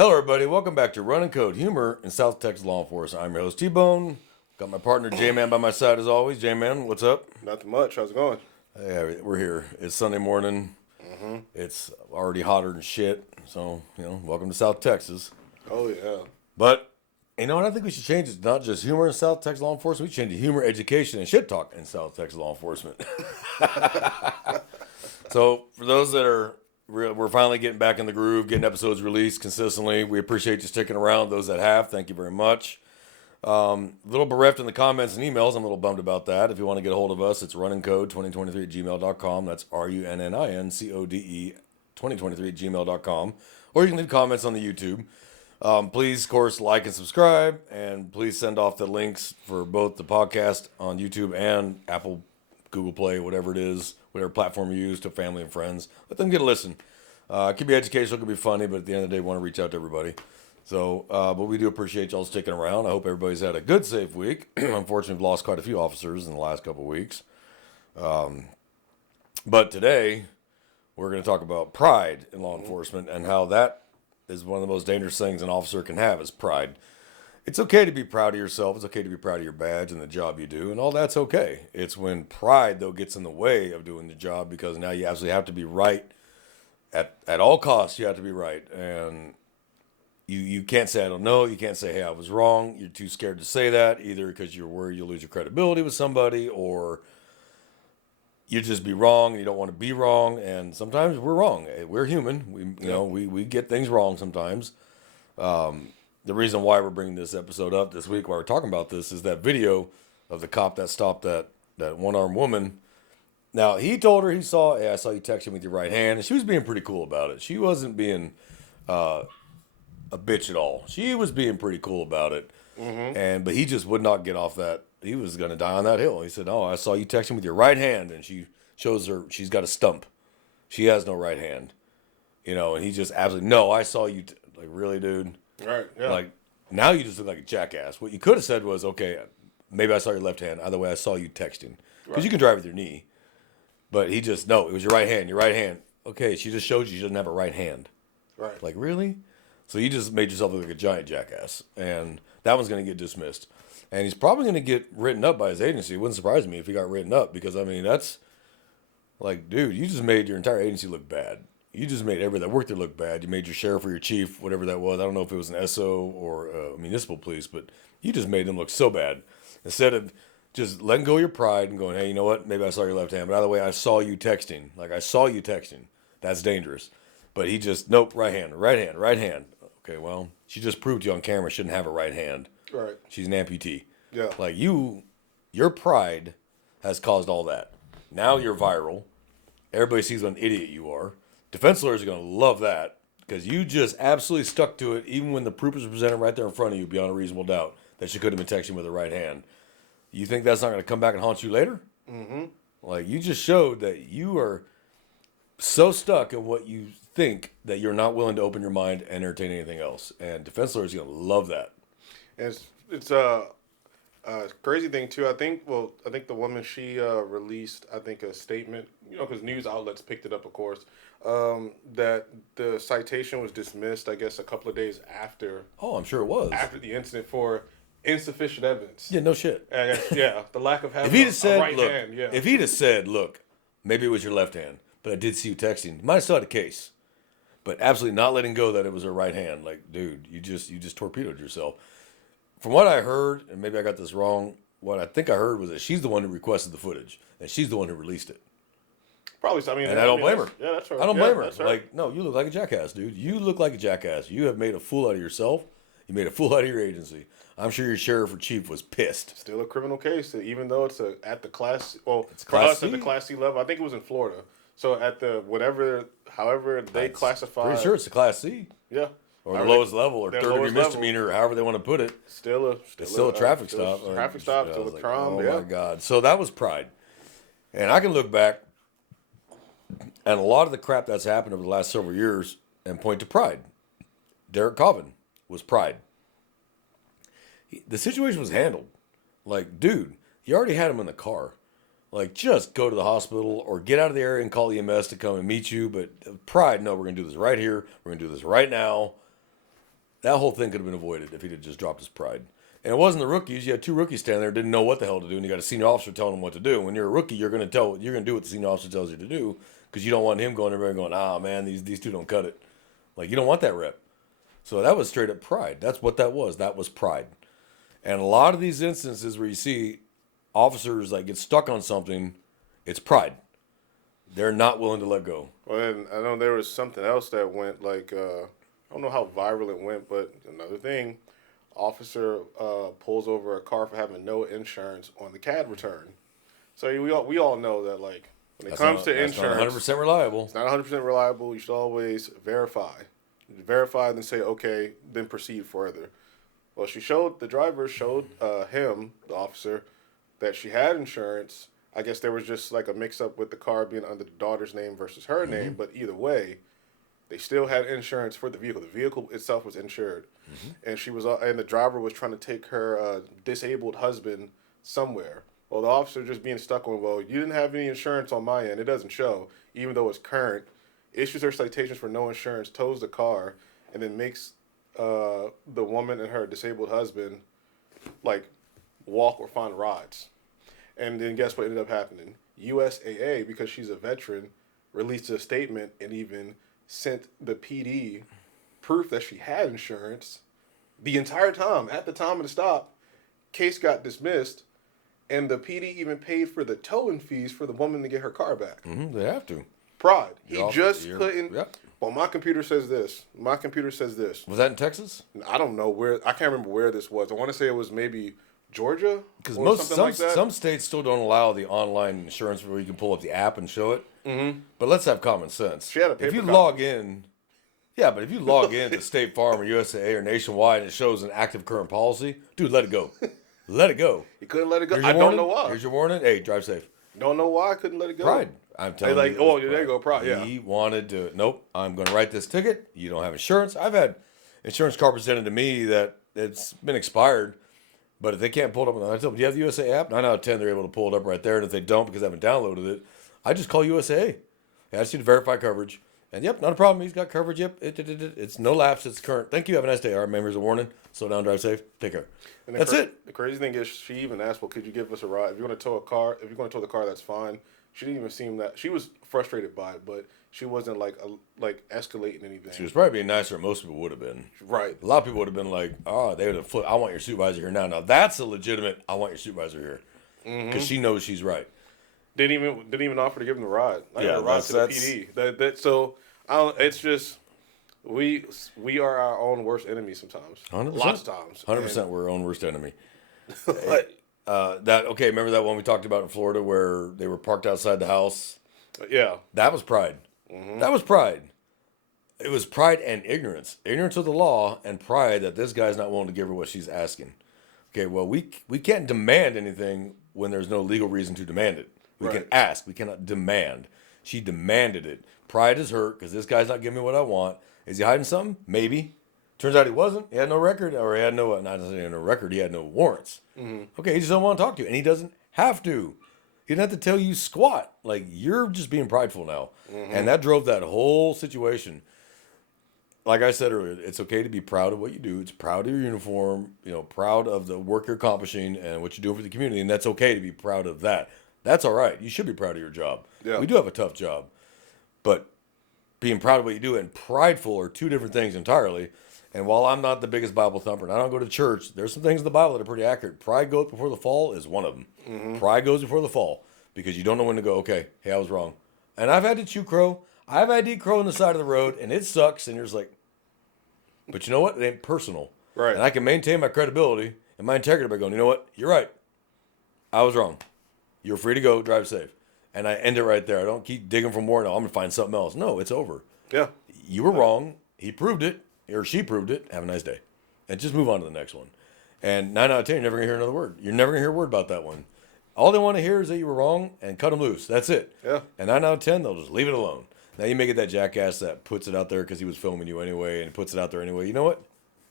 Hello, everybody. Welcome back to Run and Code Humor in South Texas Law Enforcement. I'm your host, T-Bone. Got my partner, J-Man, by my side as always. J-Man, what's up? Nothing much. How's it going? Yeah, we're here. It's Sunday morning. It's already hotter than shit. So, welcome to South Texas. Oh, yeah. But, you know what? I think we should change it. Not just humor in South Texas Law Enforcement. We should change it to humor, education, and shit talk in South Texas Law Enforcement. So, for those that are... We're finally getting back in the groove, getting episodes released consistently. We appreciate you sticking around. Those that have, thank you very much. A little bereft in the comments and emails. I'm a little bummed about that. If you want to get a hold of us, it's runandcode2023 at gmail.com. That's RUNNINCODE 2023 at gmail.com. Or you can leave comments on the YouTube. Please, of course, like and subscribe. And please send off the links for both the podcast on YouTube and Apple, Google Play, whatever it is, whatever platform you use, to family and friends. Let them get a listen. It could be educational, it could be funny, but at the end of the day, we want to reach out to everybody. So, but we do appreciate y'all sticking around. I hope everybody's had a good, safe week. Unfortunately, we've lost quite a few officers in the last couple of weeks. But today, we're going to talk about pride in law enforcement and how that is one of the most dangerous things an officer can have is pride. It's okay to be proud of yourself. It's okay to be proud of your badge and the job you do, and all that's okay. It's when pride, though, gets in the way of doing the job because now you absolutely have to be right. At all costs, you have to be right. And you can't say, I don't know. You can't say, hey, I was wrong. You're too scared to say that, either because you're worried you'll lose your credibility with somebody, or you just be wrong and you don't want to be wrong. And sometimes we're wrong. We're human. We get things wrong sometimes. The reason why we're bringing this episode up this week, why we're talking about this, is that video of the cop that stopped that one-armed woman. Now, he told her hey, I saw you texting with your right hand, and she was being pretty cool about it. She wasn't being a bitch at all. She was being pretty cool about it. But he just would not get off that. He was going to die on that hill. He said, oh, I saw you texting with your right hand, and she shows her she's got a stump. She has no right hand. And he just absolutely, no, I saw you. Like, really, dude? Right, yeah. Like, now you just look like a jackass. What you could have said was, okay, maybe I saw your left hand. Either way, I saw you texting. Because you can drive with your knee. But he just, no, it was your right hand, your right hand. Okay, she just showed you she doesn't have a right hand. Right. Like, really? So you just made yourself look like a giant jackass. And that one's going to get dismissed. And he's probably going to get written up by his agency. It wouldn't surprise me if he got written up. Because, I mean, that's, like, dude, you just made your entire agency look bad. You just made everybody that worked there look bad. You made your sheriff or your chief, whatever that was. I don't know if it was an SO or a municipal police, but you just made them look so bad. Instead of just letting go of your pride and going, hey, you know what? Maybe I saw your left hand. But either way, I saw you texting. Like, I saw you texting. That's dangerous. But he just, nope, right hand, right hand, right hand. Okay, well, she just proved to you on camera she shouldn't have a right hand. Right. She's an amputee. Yeah. Like, your pride has caused all that. Now you're viral. Everybody sees what an idiot you are. Defense lawyers are going to love that because you just absolutely stuck to it even when the proof was presented right there in front of you beyond a reasonable doubt that she could have been texting with her right hand. You think that's not going to come back and haunt you later? Mm-hmm. Like, you just showed that you are so stuck in what you think that you're not willing to open your mind and entertain anything else. And defense lawyers are going to love that. And it's a crazy thing, too. I think the woman, she released, I think, a statement, because news outlets picked it up, of course, that the citation was dismissed, I guess, a couple of days after. Oh, I'm sure it was. After the incident for insufficient evidence. Yeah, no shit. I guess, yeah, the lack of having if he'd have said, right look, hand. Yeah. If he'd have said, look, maybe it was your left hand, but I did see you texting, you might have still had a case. But absolutely not letting go that it was her right hand. Like, dude, you just torpedoed yourself. From what I heard, and maybe I got this wrong, what I think I heard was that she's the one who requested the footage, and she's the one who released it. Probably so. I mean, and I don't blame her. Yeah, that's right. I don't blame her. Right. Like, no, you look like a jackass, dude. You look like a jackass. You have made a fool out of yourself. You made a fool out of your agency. I'm sure your sheriff or chief was pissed. Still a criminal case, even though it's at the class. Well, it's for class us C? at the Class C level. I think it was in Florida. So at the however they classify. Pretty sure it's the Class C. Yeah. Or the lowest level, or third degree misdemeanor, or however they want to put it. Still a traffic stop. Traffic stop, still a crime. Oh yeah. my God! So that was pride, and I can look back at a lot of the crap that's happened over the last several years and point to pride. Derek Coven was pride. The situation was handled. Like, dude, you already had him in the car. Like, just go to the hospital or get out of the area and call EMS to come and meet you. But pride, no, we're going to do this right here. We're going to do this right now. that whole thing could have been avoided if he'd have just dropped his pride. And it wasn't the rookies. You had two rookies standing there, didn't know what the hell to do, and you got a senior officer telling them what to do. When you're a rookie, you're going to do what the senior officer tells you to do because you don't want him going everywhere going, man, these two don't cut it. Like, you don't want that rep. So that was straight up pride. That's what that was. That was pride. And a lot of these instances where you see officers like get stuck on something, it's pride. They're not willing to let go. Well, and I know there was something else that went like I don't know how viral it went, but another thing, officer pulls over a car for having no insurance on the CAD return. So we all know that like when it comes to insurance, it's not 100% reliable. It's not 100% reliable. You should always verify, then say okay, then proceed further. Well, the driver showed him, the officer, that she had insurance. I guess there was just like a mix-up with the car being under the daughter's name versus her name, but either way, they still had insurance for the vehicle. The vehicle itself was insured, and and the driver was trying to take her disabled husband somewhere. Well, the officer just being stuck on, well, you didn't have any insurance on my end. It doesn't show, even though it's current. Issues her citations for no insurance, tows the car, and then makes the woman and her disabled husband like walk or find rides. And then guess what ended up happening? USAA, because she's a veteran, released a statement and even sent the PD proof that she had insurance the entire time. At the time of the stop, case got dismissed, and the PD even paid for the towing fees for the woman to get her car back. They have to. Pride. He couldn't. Yep. Well, my computer says this. Was that in Texas? I don't know where. I can't remember where this was. I want to say it was maybe Georgia, because some states still don't allow the online insurance where you can pull up the app and show it. But let's have common sense. She had a paper if you copy. log in, but if you log in to State Farm or USAA or Nationwide and it shows an active current policy, dude, let it go. Let it go. He couldn't let it go. I don't know why. Here's your warning. Hey, drive safe. Don't know why I couldn't let it go. Pride. I'm telling you. There you go, pride. Yeah. He wanted to. Nope. I'm going to write this ticket. You don't have insurance. I've had insurance card presented to me that it's been expired, but if they can't pull it up, I tell them, do you have the USA app? 9 out of 10, they're able to pull it up right there. And if they don't because I haven't downloaded it, I just call USA. I just need to verify coverage. And yep, not a problem. He's got coverage. Yep, it's no lapse. It's current. Thank you. Have a nice day. All right, here's a warning. Slow down, drive safe. Take care. And that's it. The crazy thing is, she even asked, "Well, could you give us a ride? If you're going to tow a car, if you're going to tow the car, that's fine." She didn't even seem that. She was frustrated by it, but she wasn't like escalating anything. She was probably being nicer than most people would have been. Right. A lot of people would have been like, "Oh, they would have flipped. I want your supervisor here now." Now that's a legitimate. I want your supervisor here because she knows she's right. Didn't even offer to give him the ride. I Yeah, the ride to the PD. So it's just we are our own worst enemy sometimes. 100%. Lots of times. 100%. We're our own worst enemy. Remember that one we talked about in Florida where they were parked outside the house? Yeah. That was pride. That was pride. It was pride and ignorance. Ignorance of the law and pride that this guy's not willing to give her what she's asking. Okay, well, we can't demand anything when there's no legal reason to demand it. We can ask. We cannot demand. She demanded it. Pride is hurt because this guy's not giving me what I want. Is he hiding something? Maybe. Turns out he wasn't. He had no record, or he had no, not necessarily no record, he had no warrants. Okay, he just don't want to talk to you, and he doesn't have to. He didn't have to tell you squat. Like, you're just being prideful now. And that drove that whole situation. Like I said earlier, it's okay to be proud of what you do. It's proud of your uniform, proud of the work you're accomplishing and what you're doing for the community, and that's okay to be proud of that. That's all right. You should be proud of your job. Yeah. We do have a tough job. But being proud of what you do and prideful are two different things entirely. And while I'm not the biggest Bible thumper and I don't go to church, there's some things in the Bible that are pretty accurate. Pride goes before the fall is one of them. Pride goes before the fall because you don't know when to go, okay, hey, I was wrong. And I've had to chew crow. I've had to eat crow on the side of the road, and it sucks. And you're just like, but you know what? It ain't personal. Right. And I can maintain my credibility and my integrity by going, you know what? You're right. I was wrong. You're free to go. Drive safe. And I end it right there. I don't keep digging for more. No, I'm going to find something else. No, it's over. Yeah. You were wrong. He proved it, or she proved it. Have a nice day. And just move on to the next one. And 9 out of 10, you're never going to hear another word. You're never going to hear a word about that one. All they want to hear is that you were wrong and cut them loose. That's it. Yeah. And 9 out of 10, they'll just leave it alone. Now you make it that jackass that puts it out there because he was filming you anyway and puts it out there anyway. You know what?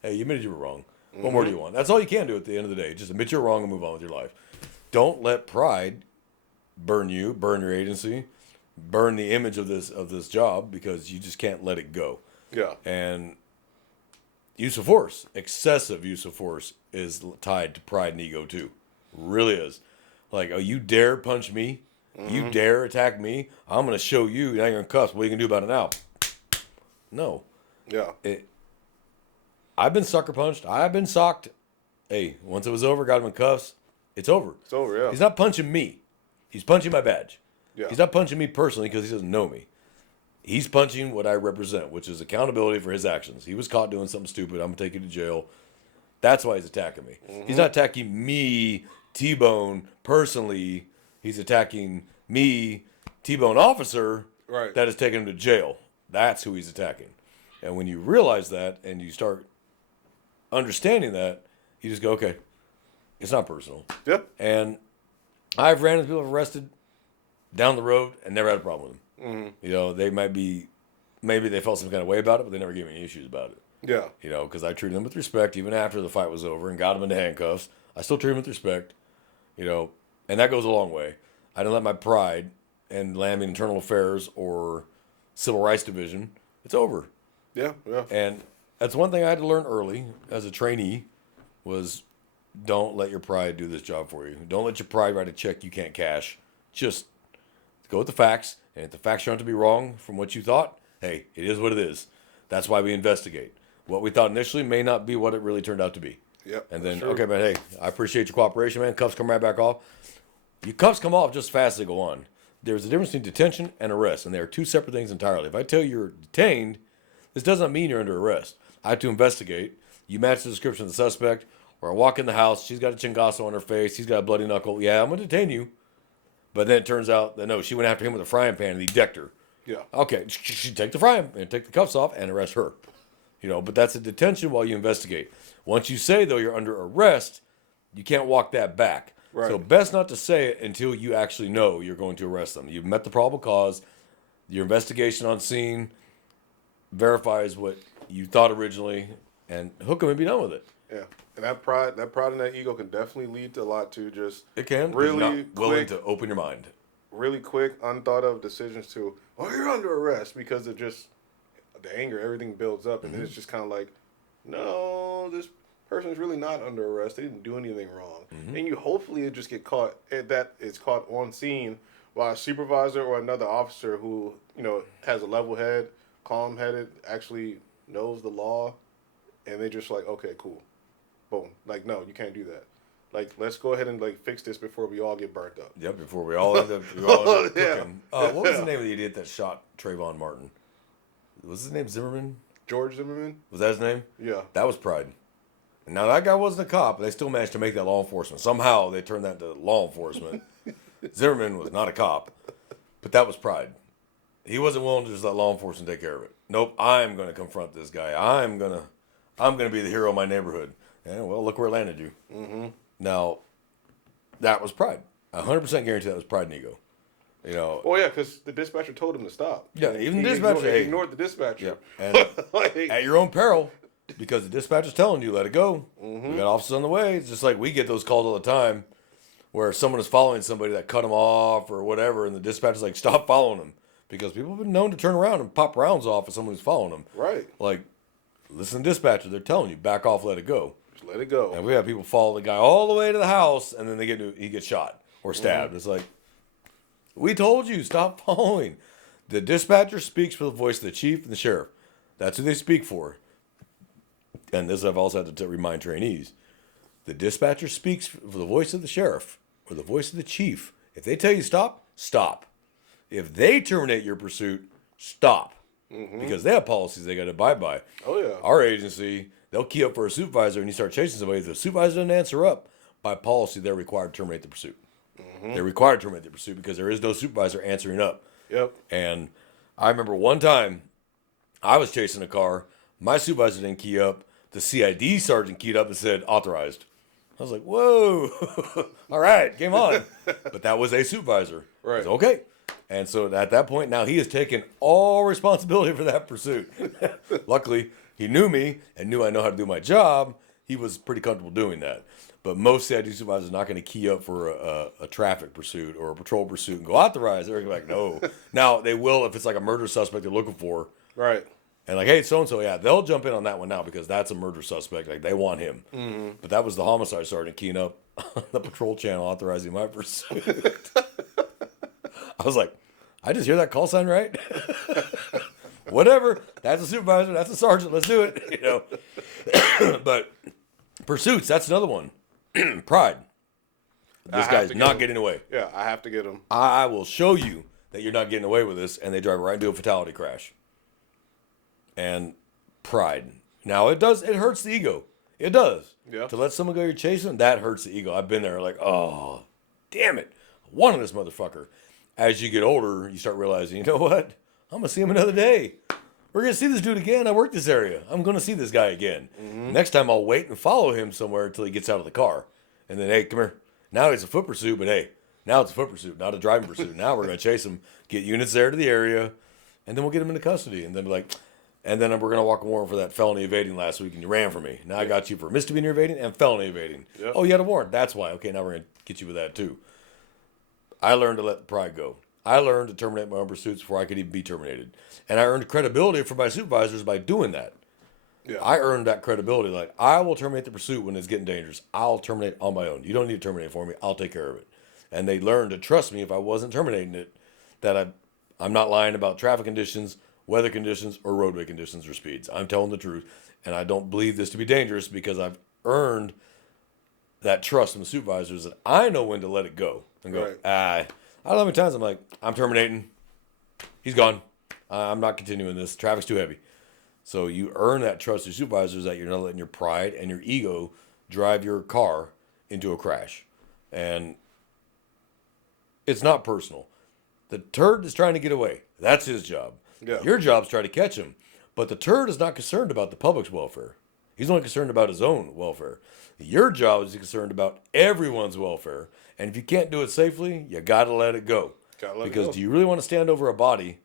Hey, you admitted you were wrong. What more do you want? That's all you can do at the end of the day. Just admit you're wrong and move on with your life. Don't let pride burn you, burn your agency, burn the image of this job because you just can't let it go. Yeah. And use of force, excessive use of force, is tied to pride and ego too. Really is. Like, oh, you dare punch me? You dare attack me? I'm going to show you. Now you're in cuffs. What are you going to do about it now? No. Yeah. I've been sucker punched. I've been socked. Hey, once it was over, got him in cuffs. It's over. It's over, yeah. He's not punching me. He's punching my badge. Yeah. He's not punching me personally because he doesn't know me. He's punching what I represent, which is accountability for his actions. He was caught doing something stupid. I'm going to take you to jail. That's why he's attacking me. He's not attacking me, T-Bone, personally. He's attacking me, T-Bone officer, Right. that is taking him to jail. That's who he's attacking. And when you realize that and you start understanding that, you just go, okay, it's not personal. Yep. And I've ran into people arrested down the road and never had a problem with them. You know, they maybe they felt some kind of way about it, but they never gave me any issues about it. Yeah. You know, because I treated them with respect even after the fight was over and got them into handcuffs. I still treat them with respect, you know, and that goes a long way. I didn't let my pride and land me in internal affairs or civil rights division. It's over. Yeah. Yeah. And that's one thing I had to learn early as a trainee was don't let your pride do this job for you. Don't let your pride write a check you can't cash. Just go with the facts. And if the facts turn out to be wrong from what you thought, hey, it is what it is. That's why we investigate. What we thought initially may not be what it really turned out to be. Yep. And then, true. okay, but hey, I appreciate your cooperation, man. Cuffs come right back off. Your cuffs come off just fast as they go on. There's a difference between detention and arrest, and they are two separate things entirely. If I tell you you're detained, this doesn't mean you're under arrest. I have to investigate. You match the description of the suspect, or I walk in the house, she's got a chingazo on her face, he's got a bloody knuckle. Yeah, I'm going to detain you. But then it turns out that no, she went after him with a frying pan and he decked her. Yeah. Okay, she take the frying and take the cuffs off and arrest her. You know, but that's a detention while you investigate. Once you say though you're under arrest, you can't walk that back. Right. So best not to say it until you actually know you're going to arrest them. You've met the probable cause. Your investigation on scene verifies what you thought originally, and hook them and be done with it. Yeah. And that pride and that ego can definitely lead to a lot too. Just It can. really You're not willing quick, to open your mind. really quick, unthought of decisions to, oh, you're under arrest because it just the anger, everything builds up, and then it's just kind of like, no, this person's really not under arrest. They didn't do anything wrong, and you hopefully it just get caught. That it's caught on scene by a supervisor or another officer who has a level head, calm headed, actually knows the law, and they just like, okay, cool. Boom. Like, no, you can't do that. Like, let's go ahead and like fix this before we all get burnt up. Yep, before we all end up cooking. Yeah. What was the name of the idiot that shot Trayvon Martin? Was his name Zimmerman? George Zimmerman? Was that his name? Yeah. That was pride. And now that guy wasn't a cop, but they still managed to make that law enforcement. Somehow they turned that into law enforcement. Zimmerman was not a cop, but that was pride. He wasn't willing to just let law enforcement take care of it. Nope, I'm going to confront this guy. I'm gonna be the hero of my neighborhood. And well, look where it landed you. Mm-hmm. Now, that was pride. 100% guarantee that was pride and ego. You know. Oh yeah, because the dispatcher told him to stop. Yeah, And even the he dispatcher ignored the dispatcher. Yeah. And Like, at your own peril, because the dispatcher's telling you, let it go. We got officers on the way. It's just like we get those calls all the time where someone is following somebody that cut them off or whatever, and the dispatcher's like, stop following them. Because people have been known to turn around and pop rounds off of someone who's following them. right. Like, listen to dispatcher. They're telling you, back off, let it go. Just let it go. And we have people follow the guy all the way to the house, and then he gets shot or stabbed. It's like, we told you, stop following. The dispatcher speaks for the voice of the chief and the sheriff. That's who they speak for. And this I've also had to remind trainees. The dispatcher speaks for the voice of the sheriff or the voice of the chief. If they tell you stop, stop. If they terminate your pursuit, stop. Because they have policies they got to abide by. Oh yeah. Our agency, they'll key up for a supervisor and you start chasing somebody. If the supervisor doesn't answer up, by policy, they're required to terminate the pursuit. They're required to terminate the pursuit because there is no supervisor answering up. Yep. And I remember one time I was chasing a car. My supervisor didn't key up. The CID sergeant keyed up and said, authorized. I was like, whoa. All right, game on. But that was a supervisor. Right. It's okay. And so at that point, now he has taken all responsibility for that pursuit. Luckily, he knew me and knew I know how to do my job. He was pretty comfortable doing that. But most CID supervisors are not going to key up for a traffic pursuit or a patrol pursuit and go authorize. They're going to be like, no. Now, they will if it's like a murder suspect they're looking for. Right. And like, hey, so and so, yeah, they'll jump in on that one now because that's a murder suspect. Like they want him. Mm-hmm. But that was the homicide sergeant keying up on the patrol channel authorizing my pursuit. I was like, I just hear that call sign right. Whatever. That's a supervisor. That's a sergeant. Let's do it. You know. But pursuits. That's another one. Pride. This guy's not getting away. Yeah, I have to get him. I will show you that you're not getting away with this, and they drive right into a fatality crash. And pride. Now it hurts the ego. It does. Yeah. To let someone go you're chasing, that hurts the ego. I've been there like, oh, damn it. I wanted this motherfucker. As you get older, you start realizing, you know what? I'm gonna see him another day. We're gonna see this dude again. I work this area. I'm gonna see this guy again. Mm-hmm. Next time I'll wait and follow him somewhere until he gets out of the car. And then, hey, come here. Now it's a foot pursuit, but hey, now it's a foot pursuit, not a driving pursuit. Now we're gonna chase him, get units there to the area, and then we'll get him into custody. And then we're gonna walk a warrant for that felony evading last week, and you ran for me. Now I got you for misdemeanor evading and felony evading. Yep. Oh, you had a warrant. That's why. Okay, now we're gonna get you with that too. I learned to let pride go. I learned to terminate my own pursuits before I could even be terminated. And I earned credibility from my supervisors by doing that. Yeah. I earned that credibility. Like, I will terminate the pursuit when it's getting dangerous. I'll terminate on my own. You don't need to terminate for me. I'll take care of it. And they learned to trust me if I wasn't terminating it, that I'm not lying about traffic conditions, weather conditions, or roadway conditions or speeds. I'm telling the truth. And I don't believe this to be dangerous because I've earned that trust from the supervisors that I know when to let it go. And go, I don't know how many times I'm like, I'm terminating. He's gone. I'm not continuing this. Traffic's too heavy. So you earn that trust of your supervisors that you're not letting your pride and your ego drive your car into a crash. And it's not personal. The turd is trying to get away. That's his job. Yeah. Your job's try to catch him. But the turd is not concerned about the public's welfare. He's only concerned about his own welfare. Your job is concerned about everyone's welfare. And if you can't do it safely, you got to let it go. Because do you really want to stand over a body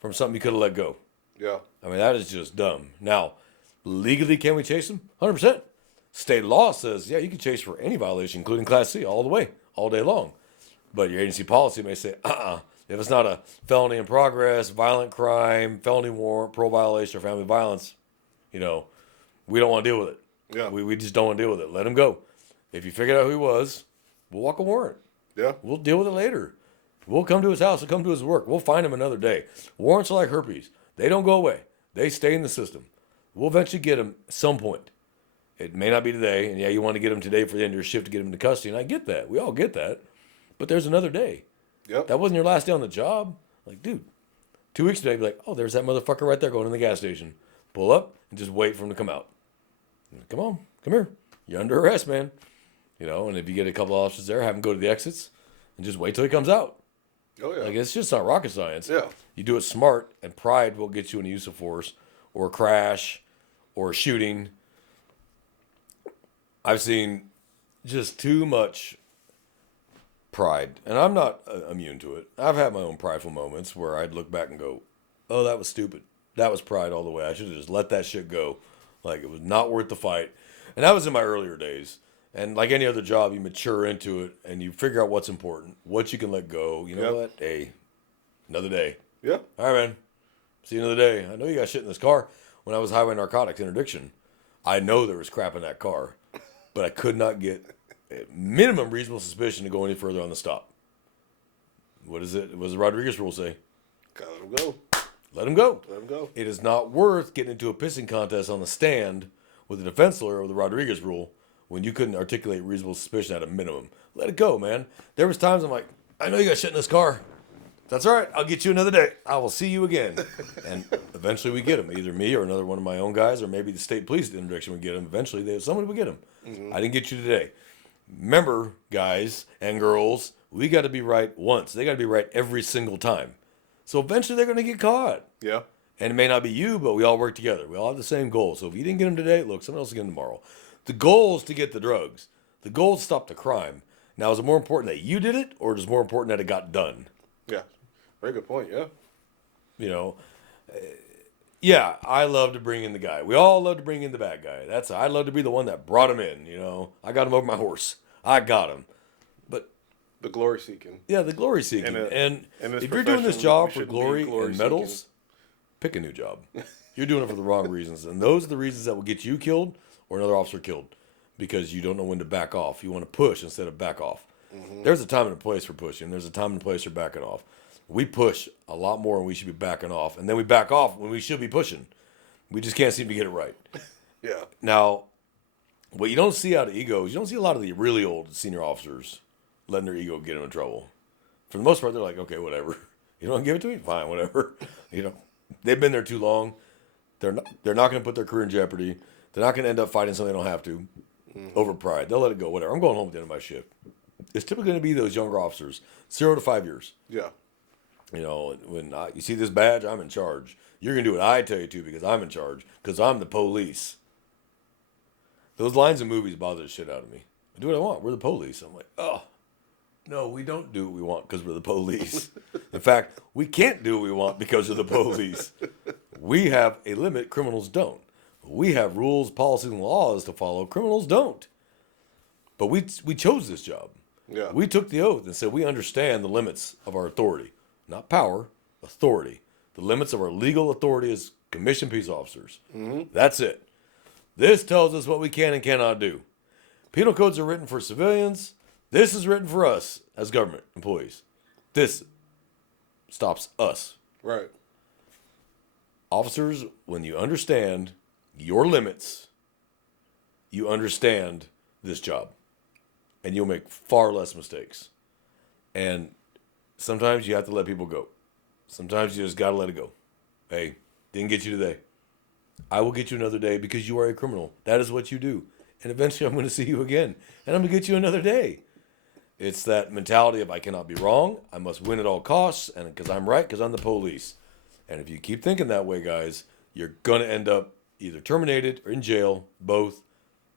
from something you could have let go? Yeah. I mean, that is just dumb. Now, legally, can we chase him? 100%. State law says, yeah, you can chase for any violation, including Class C, all the way, all day long. But your agency policy may say, if it's not a felony in progress, violent crime, felony warrant, parole violation, or family violence, we don't want to deal with it. Yeah. We just don't want to deal with it. Let him go. If you figured out who he was, we'll walk a warrant. Yeah. We'll deal with it later. We'll come to his house. We'll come to his work. We'll find him another day. Warrants are like herpes. They don't go away. They stay in the system. We'll eventually get him at some point. It may not be today. And yeah, you want to get him today for the end of your shift to get him into custody. And I get that. We all get that. But there's another day. Yep. That wasn't your last day on the job. Like, dude, 2 weeks today, be like, oh, there's that motherfucker right there going in the gas station. Pull up and just wait for him to come out. Come on. Come here. You're under arrest, man. And if you get a couple of officers there, have him go to the exits and just wait till he comes out. Oh, yeah. Like, it's just not rocket science. Yeah. You do it smart, and pride will get you in a use of force or a crash or a shooting. I've seen just too much pride, and I'm not immune to it. I've had my own prideful moments where I'd look back and go, oh, that was stupid. That was pride all the way. I should have just let that shit go. Like, it was not worth the fight. And that was in my earlier days. And like any other job, you mature into it and you figure out what's important, what you can let go. You know what? Hey, another day. Yeah. All right, man. See you another day. I know you got shit in this car. When I was highway narcotics interdiction, I know there was crap in that car, but I could not get a minimum reasonable suspicion to go any further on the stop. What is it? What does the Rodriguez rule say? Gotta let him go. Let him go. Let him go. It is not worth getting into a pissing contest on the stand with a defense lawyer over the Rodriguez rule when you couldn't articulate reasonable suspicion at a minimum. Let it go, man. There was times I'm like, I know you got shit in this car. That's all right. I'll get you another day. I will see you again. And eventually we get him. Either me or another one of my own guys, or maybe the state police interdiction would get him. Eventually somebody would get him. Mm-hmm. I didn't get you today. Remember, guys and girls, we got to be right once. They got to be right every single time. So eventually they're going to get caught. Yeah. And it may not be you, but we all work together. We all have the same goal. So if you didn't get them today, look, someone else will get them tomorrow. The goal is to get the drugs. The goal is to stop the crime. Now, is it more important that you did it, or is it more important that it got done? Yeah. Very good point, yeah. Yeah, I love to bring in the guy. We all love to bring in the bad guy. I love to be the one that brought him in, I got him over my horse. I got him. But the glory seeking. Yeah, the glory seeking. And if you're doing this job for glory and medals, pick a new job. You're doing it for the wrong reasons. And those are the reasons that will get you killed or another officer killed because you don't know when to back off. You want to push instead of back off. There's a time and a place for pushing. There's a time and a place for backing off. We push a lot more when we should be backing off. And then we back off when we should be pushing. We just can't seem to get it right. Yeah. Now, what you don't see out of ego is you don't see a lot of the really old senior officers letting their ego get them in trouble. For the most part, they're like, okay, whatever. You don't give it to me? Fine, whatever. They've been there too long. They're not going to put their career in jeopardy. They're not going to end up fighting something they don't have to over pride. They'll let it go, whatever. I'm going home at the end of my shift. It's typically going to be those younger officers, 0 to 5 years. Yeah. When you see this badge, I'm in charge. You're going to do what I tell you to because I'm in charge, because I'm the police. Those lines in movies bother the shit out of me. I do what I want. We're the police. I'm like, oh, no, we don't do what we want because we're the police. In fact, we can't do what we want because we're the police. We have a limit. Criminals don't. We have rules, policies, and laws to follow. Criminals don't. But we chose this job. Yeah. We took the oath and said we understand the limits of our authority. Not power, authority. The limits of our legal authority as commissioned peace officers. That's it. This tells us what we can and cannot do. Penal codes are written for civilians. This is written for us as government employees. This stops us. Right. Officers, when you understand your limits, you understand this job. And you'll make far less mistakes. And sometimes you have to let people go. Sometimes you just got to let it go. Hey, didn't get you today. I will get you another day because you are a criminal. That is what you do. And eventually I'm going to see you again. And I'm going to get you another day. It's that mentality of I cannot be wrong. I must win at all costs. And because I'm right, because I'm the police. And if you keep thinking that way, guys, you're going to end up either terminated or in jail, both,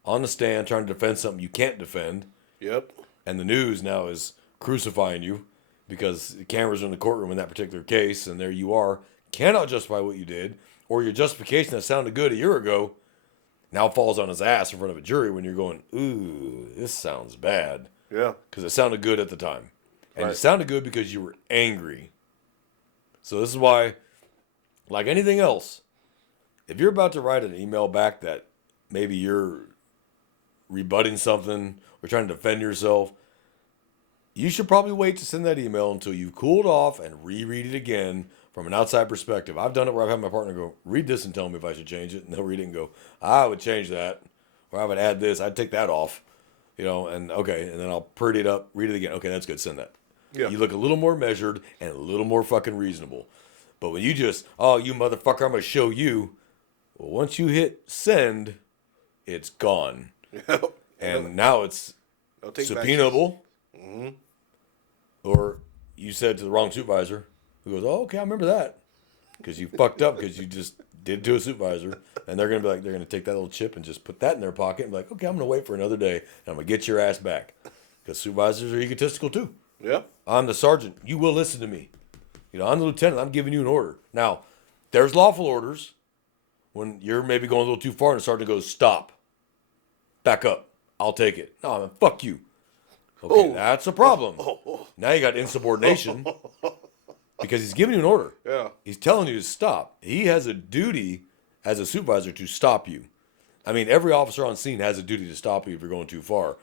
on the stand trying to defend something you can't defend. Yep. And the news now is crucifying you because the cameras are in the courtroom in that particular case, and there you are, cannot justify what you did, or your justification that sounded good a year ago now falls on his ass in front of a jury when you're going, ooh, this sounds bad. Yeah. Because it sounded good at the time. And Right. It sounded good because you were angry. So this is why, like anything else, if you're about to write an email back that maybe you're rebutting something or trying to defend yourself, you should probably wait to send that email until you've cooled off and reread it again from an outside perspective. I've done it where I've had my partner go, read this and tell me if I should change it. And they'll read it and go, I would change that. Or I would add this. I'd take that off. And okay. And then I'll pretty it up, read it again. Okay, that's good. Send that. Yeah. You look a little more measured and a little more fucking reasonable. But when you just, oh, you motherfucker, I'm going to show you. Well, once you hit send, it's gone. Yep. And now it's They'll take back- subpoenaable. Or you said to the wrong supervisor, who goes, oh, okay, I remember that. Because you fucked up because you just did it to a supervisor. And they're going to be like, they're going to take that little chip and just put that in their pocket and be like, okay, I'm going to wait for another day and I'm going to get your ass back. Because supervisors are egotistical too. Yeah. I'm the sergeant. You will listen to me. I'm the lieutenant. I'm giving you an order. Now, there's lawful orders when you're maybe going a little too far and the sergeant goes, stop. Back up. I'll take it. No, man, fuck you. Okay, that's a problem. Now you got insubordination because he's giving you an order. Yeah. He's telling you to stop. He has a duty as a supervisor to stop you. I mean, every officer on scene has a duty to stop you if you're going too far.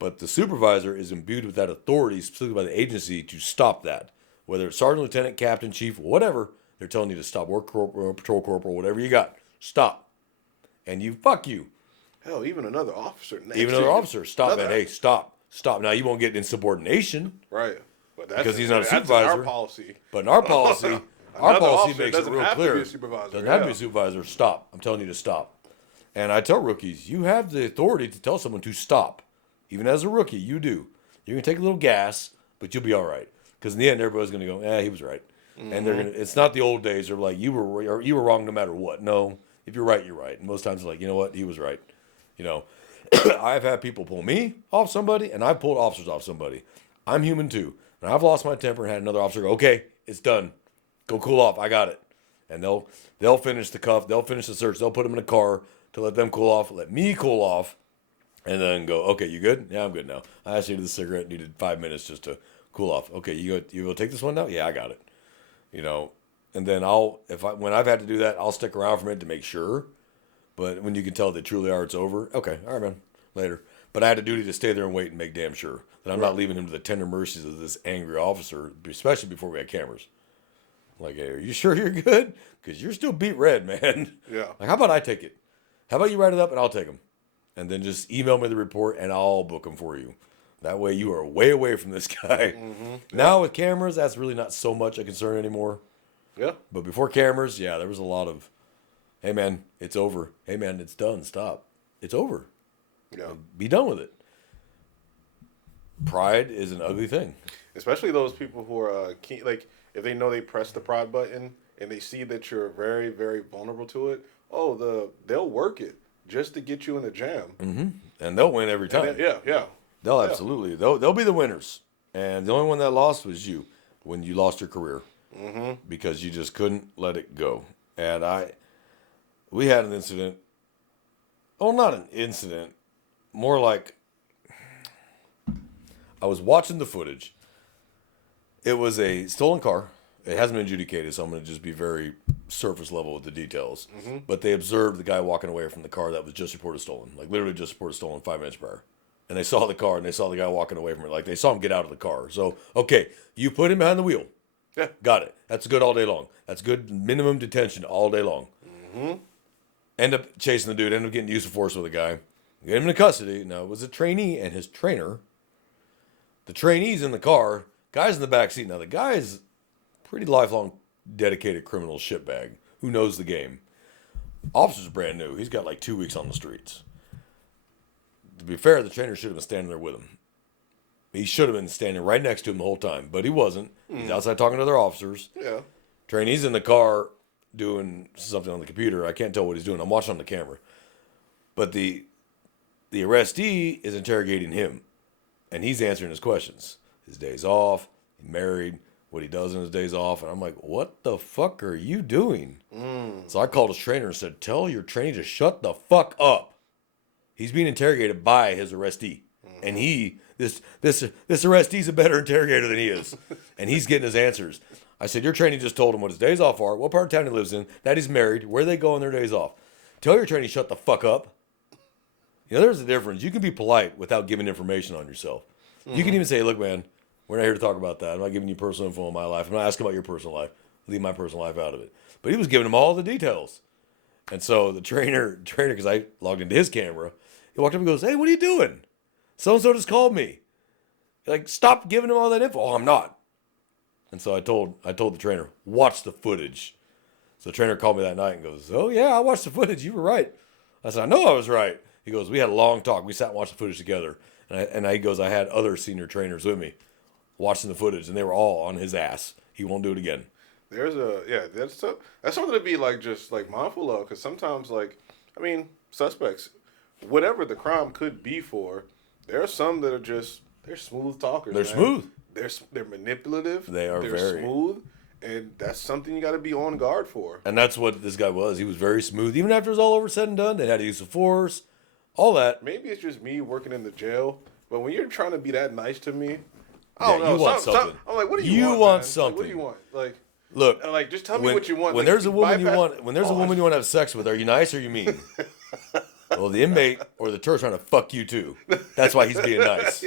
But the supervisor is imbued with that authority, specifically by the agency, to stop that. Whether it's sergeant, lieutenant, captain, chief, whatever, they're telling you to stop. Work corporal, patrol corporal, whatever you got. Stop. And you fuck you. Hell, even another officer. Even another officer. Stop, man. Hey, stop. Stop. Now, you won't get insubordination. Right. But that's, Because he's not a that's supervisor. in our policy. But in our policy, our Another policy officer makes it doesn't real have to clear. be a supervisor, Doesn't have to be yeah. a supervisor. Stop. I'm telling you to stop. And I tell rookies, you have the authority to tell someone to stop. Even as a rookie, you do. You're going to take a little gas, but you'll be all right. Because in the end, everybody's going to go, he was right. And they're going to. It's not the old days. They're like, you were wrong no matter what. No, if you're right, you're right. And most times, it's like, you know what? He was right. I've had people pull me off somebody, and I've pulled officers off somebody. I'm human too. And I've lost my temper and had another officer go, okay, it's done. Go cool off. I got it. And they'll finish the cuff. They'll finish the search. They'll put them in a car to let them cool off, let me cool off, and then go, okay, you good? Yeah, I'm good now. I asked you to the cigarette, needed 5 minutes just to cool off. Okay, you go take this one now? Yeah, I got it. and then when I've had to do that, I'll stick around for a minute to make sure. But when you can tell they truly are, it's over. Okay, all right, man. Later. But I had a duty to stay there and wait and make damn sure that I'm not leaving him to the tender mercies of this angry officer, especially before we had cameras. Like, hey, are you sure you're good? Because you're still beat red, man. Yeah. Like, how about I take it? How about you write it up and I'll take them? And then just email me the report and I'll book them for you. That way you are way away from this guy. Mm-hmm. Now with cameras, that's really not so much a concern anymore. Yeah. But before cameras, yeah, there was a lot of, hey, man, it's over. Hey, man, it's done. Stop. It's over. Yeah. Be done with it. Pride is an ugly thing. Especially those people who are like, if they know they press the pride button and they see that you're very, very vulnerable to it, they'll work it just to get you in the jam. Mm-hmm. And they'll win every time. Yeah. They'll absolutely. They'll be the winners. And the only one that lost was you when you lost your career. Mm-hmm. Because you just couldn't let it go. And we had an incident. Oh, not an incident. More like I was watching the footage. It was a stolen car. It hasn't been adjudicated, so I'm going to just be very surface level with the details. Mm-hmm. But they observed the guy walking away from the car that was just reported stolen. Like literally just reported stolen 5 minutes prior. And they saw the car and they saw the guy walking away from it. Like they saw him get out of the car. So, okay, you put him behind the wheel. Yeah. Got it. That's good all day long. That's good minimum detention all day long. Mm-hmm. End up chasing the dude. End up getting use of force with the guy. Get him into custody. Now, it was a trainee and his trainer. The trainee's in the car. Guy's in the back seat. Now, the guy's pretty lifelong dedicated criminal shitbag who knows the game. Officer's brand new. He's got like 2 weeks on the streets. To be fair, the trainer should have been standing there with him. He should have been standing right next to him the whole time, but he wasn't. He's outside talking to other officers. Yeah. Trainee's in the car doing something on the computer. I can't tell what he's doing. I'm watching on the camera. But the arrestee is interrogating him, and he's answering his questions. His days off, he's married, what he does in his days off. And I'm like, what the fuck are you doing? So I called his trainer and said, tell your trainee to shut the fuck up. He's being interrogated by his arrestee. And this arrestee's a better interrogator than he is. And he's getting his answers. I said, your trainee just told him what his days off are, what part of town he lives in, that he's married, where they go on their days off. Tell your trainee shut the fuck up. You know, there's a difference. You can be polite without giving information on yourself. You can even say, look, man, we're not here to talk about that. I'm not giving you personal info on my life. I'm not asking about your personal life. Leave my personal life out of it. But he was giving him all the details. And so the trainer, because I logged into his camera, he walked up and goes, hey, what are you doing? So-and-so just called me. Like, stop giving him all that info. Oh, I'm not. And so I told the trainer, watch the footage. So the trainer called me that night and goes, oh, yeah, I watched the footage. You were right. I said, I know I was right. He goes, we had a long talk. We sat and watched the footage together. And he goes, I had other senior trainers with me watching the footage, and they were all on his ass. He won't do it again. That's something to be like just like mindful of, because sometimes suspects, whatever the crime could be for, there are some that are they're smooth talkers. They're smooth. They're manipulative. They're very smooth, and that's something you got to be on guard for. And that's what this guy was. He was very smooth. Even after it was all over said and done, they had to use of force, all that. Maybe it's just me working in the jail, but when you're trying to be that nice to me, I don't know. You want something. I'm like, what do you want? You want man? something. Like, what do you want? Like, look. Just tell me what you want. When like, there's a woman you want to have sex with, are you nice or are you mean? Well, the inmate or the tourist trying to fuck you too. That's why he's being nice.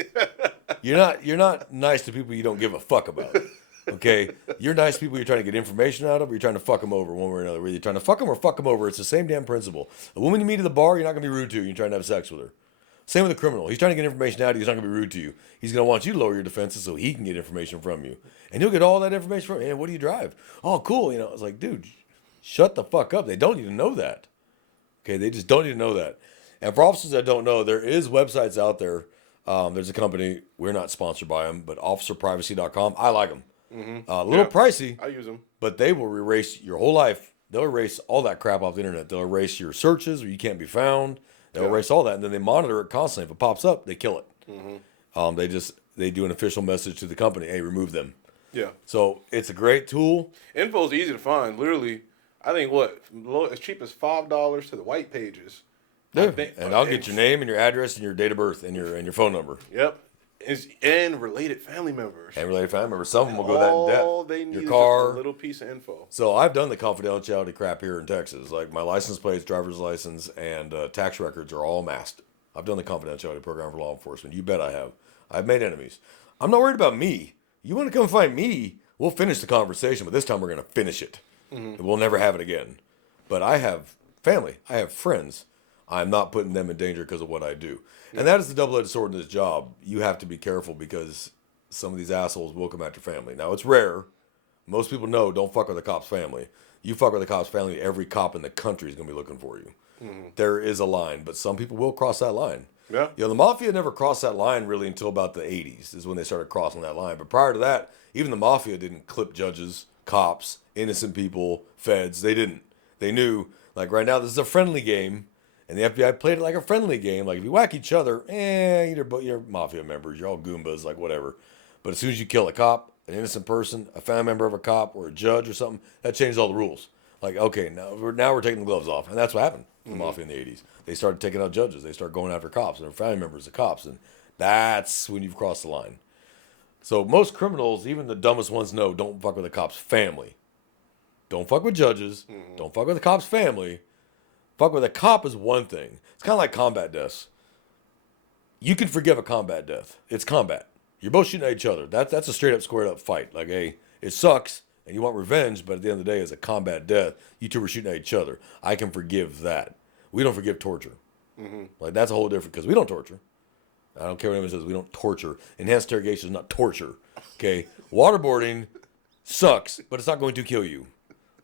You're not nice to people you don't give a fuck about. Okay, you're nice to people you're trying to get information out of, or you're trying to fuck them over one way or another. Whether you're trying to fuck them or fuck them over, it's the same damn principle. A woman you meet at the bar, you're not going to be rude to. You're trying to have sex with her. Same with a criminal. He's trying to get information out of you. He's not going to be rude to you. He's going to want you to lower your defenses so he can get information from you. And he'll get all that information from you. Hey, what do you drive? Oh, cool. You know, it's like, dude, shut the fuck up. They don't need to know that. Okay, they just don't need to know that. And for officers that don't know, there is websites out there. There's a company, we're not sponsored by them, but officerprivacy.com. I like them. A little pricey. I use them. But they will erase your whole life. They'll erase all that crap off the internet. They'll erase your searches where you can't be found. They'll erase all that, and then they monitor it constantly. If it pops up, they kill it. They do an official message to the company, hey, remove them. Yeah. So it's a great tool. Info is easy to find. Literally, I think as cheap as $5 to the white pages. Yeah. And I'll get your name and your address and your date of birth and your phone number. Yep. And related family members. And related family members. Some of them will go that in depth. All they need Your is car. just a little piece of info. So I've done the confidentiality crap here in Texas. Like my license plates, driver's license, and tax records are all masked. I've done the confidentiality program for law enforcement. You bet I have. I've made enemies. I'm not worried about me. You want to come find me, we'll finish the conversation, but this time we're going to finish it. Mm-hmm. We'll never have it again. But I have family. I have friends. I'm not putting them in danger because of what I do. Yeah. And that is the double-edged sword in this job. You have to be careful because some of these assholes will come after family. Now, it's rare. Most people know don't fuck with the cop's family. You fuck with the cop's family, every cop in the country is going to be looking for you. Mm-hmm. There is a line, but some people will cross that line. Yeah. You know, the mafia never crossed that line really until about the 80s is when they started crossing that line. But prior to that, even the mafia didn't clip judges, cops, innocent people, feds. They didn't. They knew, like right now, this is a friendly game. And the FBI played it like a friendly game. Like if you whack each other, you're mafia members. You're all Goombas, like whatever. But as soon as you kill a cop, an innocent person, a family member of a cop, or a judge or something, that changes all the rules. Like, okay, now we're taking the gloves off. And that's what happened to the mafia in the 80s. They started taking out judges. They started going after cops and their family members of cops. And that's when you've crossed the line. So most criminals, even the dumbest ones, know don't fuck with the cop's family. Don't fuck with judges. Mm-hmm. Don't fuck with the cop's family. Fuck with a cop is one thing. It's kind of like combat deaths. You can forgive a combat death. It's combat. You're both shooting at each other. That's a straight up, squared up fight. Like, hey, it sucks and you want revenge, but at the end of the day, it's a combat death. You two were shooting at each other. I can forgive that. We don't forgive torture. Mm-hmm. Like, that's a whole different, because we don't torture. I don't care what anyone says. We don't torture. Enhanced interrogation is not torture. Okay? Waterboarding sucks, but it's not going to kill you.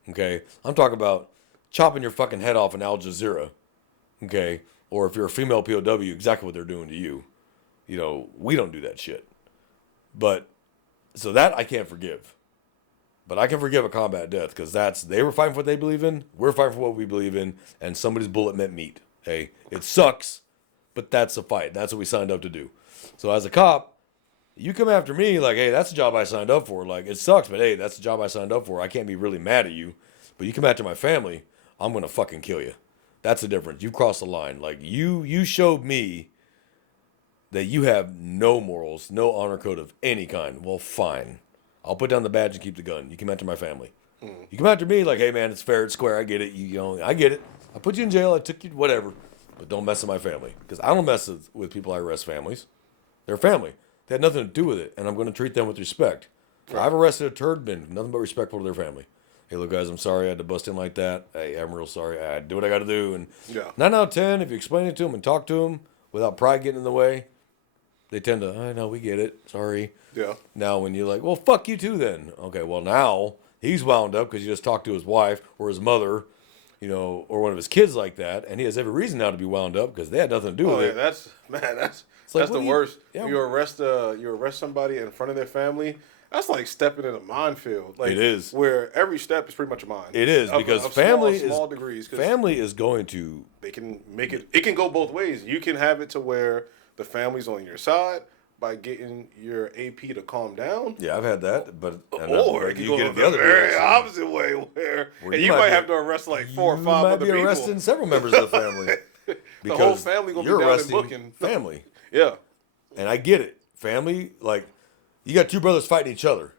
Okay? I'm talking about chopping your fucking head off in Al Jazeera. Okay? Or if you're a female POW, exactly what they're doing to you. You know, we don't do that shit. But, so that I can't forgive. But I can forgive a combat death because they were fighting for what they believe in. We're fighting for what we believe in. And somebody's bullet meant meat. Hey, it sucks, but that's a fight. That's what we signed up to do. So as a cop, you come after me like, hey, that's the job I signed up for. Like, it sucks, but hey, that's the job I signed up for. I can't be really mad at you. But you come after my family, I'm going to fucking kill you. That's the difference. You crossed the line. Like, you showed me that you have no morals, no honor code of any kind. Well, fine. I'll put down the badge and keep the gun. You come after my family. You come after me like, hey, man, it's fair, it's square. I get it. You know, I get it. I put you in jail. I took you, whatever. But don't mess with my family. Because I don't mess with people I arrest families. They're family. They had nothing to do with it. And I'm going to treat them with respect. Right. I've arrested a turd, been nothing but respectful to their family. Hey, look, guys, I'm sorry I had to bust in like that. Hey, I'm real sorry. I do what I got to do. And 9 out of 10, if you explain it to them and talk to them without pride getting in the way, they tend to, I know, we get it. Sorry. Yeah. Now, when you're like, well, fuck you too then. Okay, well, now he's wound up because you just talked to his wife or his mother, you know, or one of his kids like that. And he has every reason now to be wound up because they had nothing to do with it. That's the worst. Yeah. You arrest somebody in front of their family. That's like stepping in a minefield. Like, it is. Where every step is pretty much a mine. It is because small degrees. Family is going to. They can make it. It can go both ways. You can have it to where the family's on your side by getting your AP to calm down. Yeah, I've had that, but or it can go the other very opposite way, where and you might have to arrest like 4 or 5 other people. You might be arresting several members of the family. The whole family gonna be down and booking family. Yeah, and I get it. Family, like you got 2 brothers fighting each other.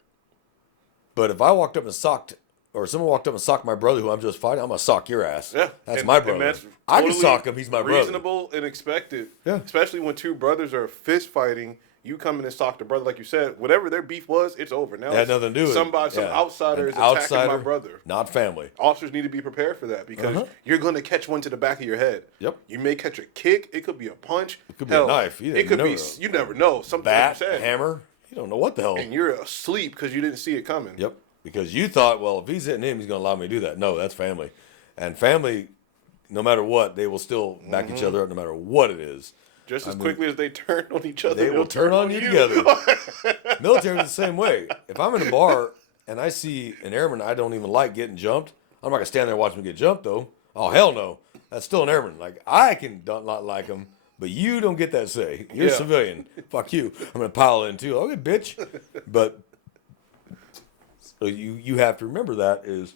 But if I walked up and socked, or someone walked up and socked my brother who I'm just fighting, I'm gonna sock your ass. Yeah, that's my brother. That's I can sock him. He's my brother. Reasonable and expected. Yeah, especially when 2 brothers are fist fighting. You come in and sock the brother, like you said. Whatever their beef was, it's over. Now it had nothing to do with some outsider is attacking my brother. Not family. Officers need to be prepared for that because you're going to catch one to the back of your head. Yep. You may catch a kick. It could be a punch. It could be a knife. It could be. You never know. Something bat, like you said. Hammer. You don't know what the hell. And you're asleep because you didn't see it coming. Yep. Because you thought, well, if he's hitting him, he's going to allow me to do that. No, that's family. And family, no matter what, they will still back each other up no matter what it is. Just as quickly as they turn on each other, they will turn on you together. Military is the same way. If I'm in a bar and I see an airman I don't even like getting jumped, I'm not going to stand there and watch him get jumped, though. Oh, hell no. That's still an airman. Like, I can not like him, but you don't get that say. You're a civilian. Fuck you. I'm going to pile in, too. Okay, bitch. But so you have to remember that is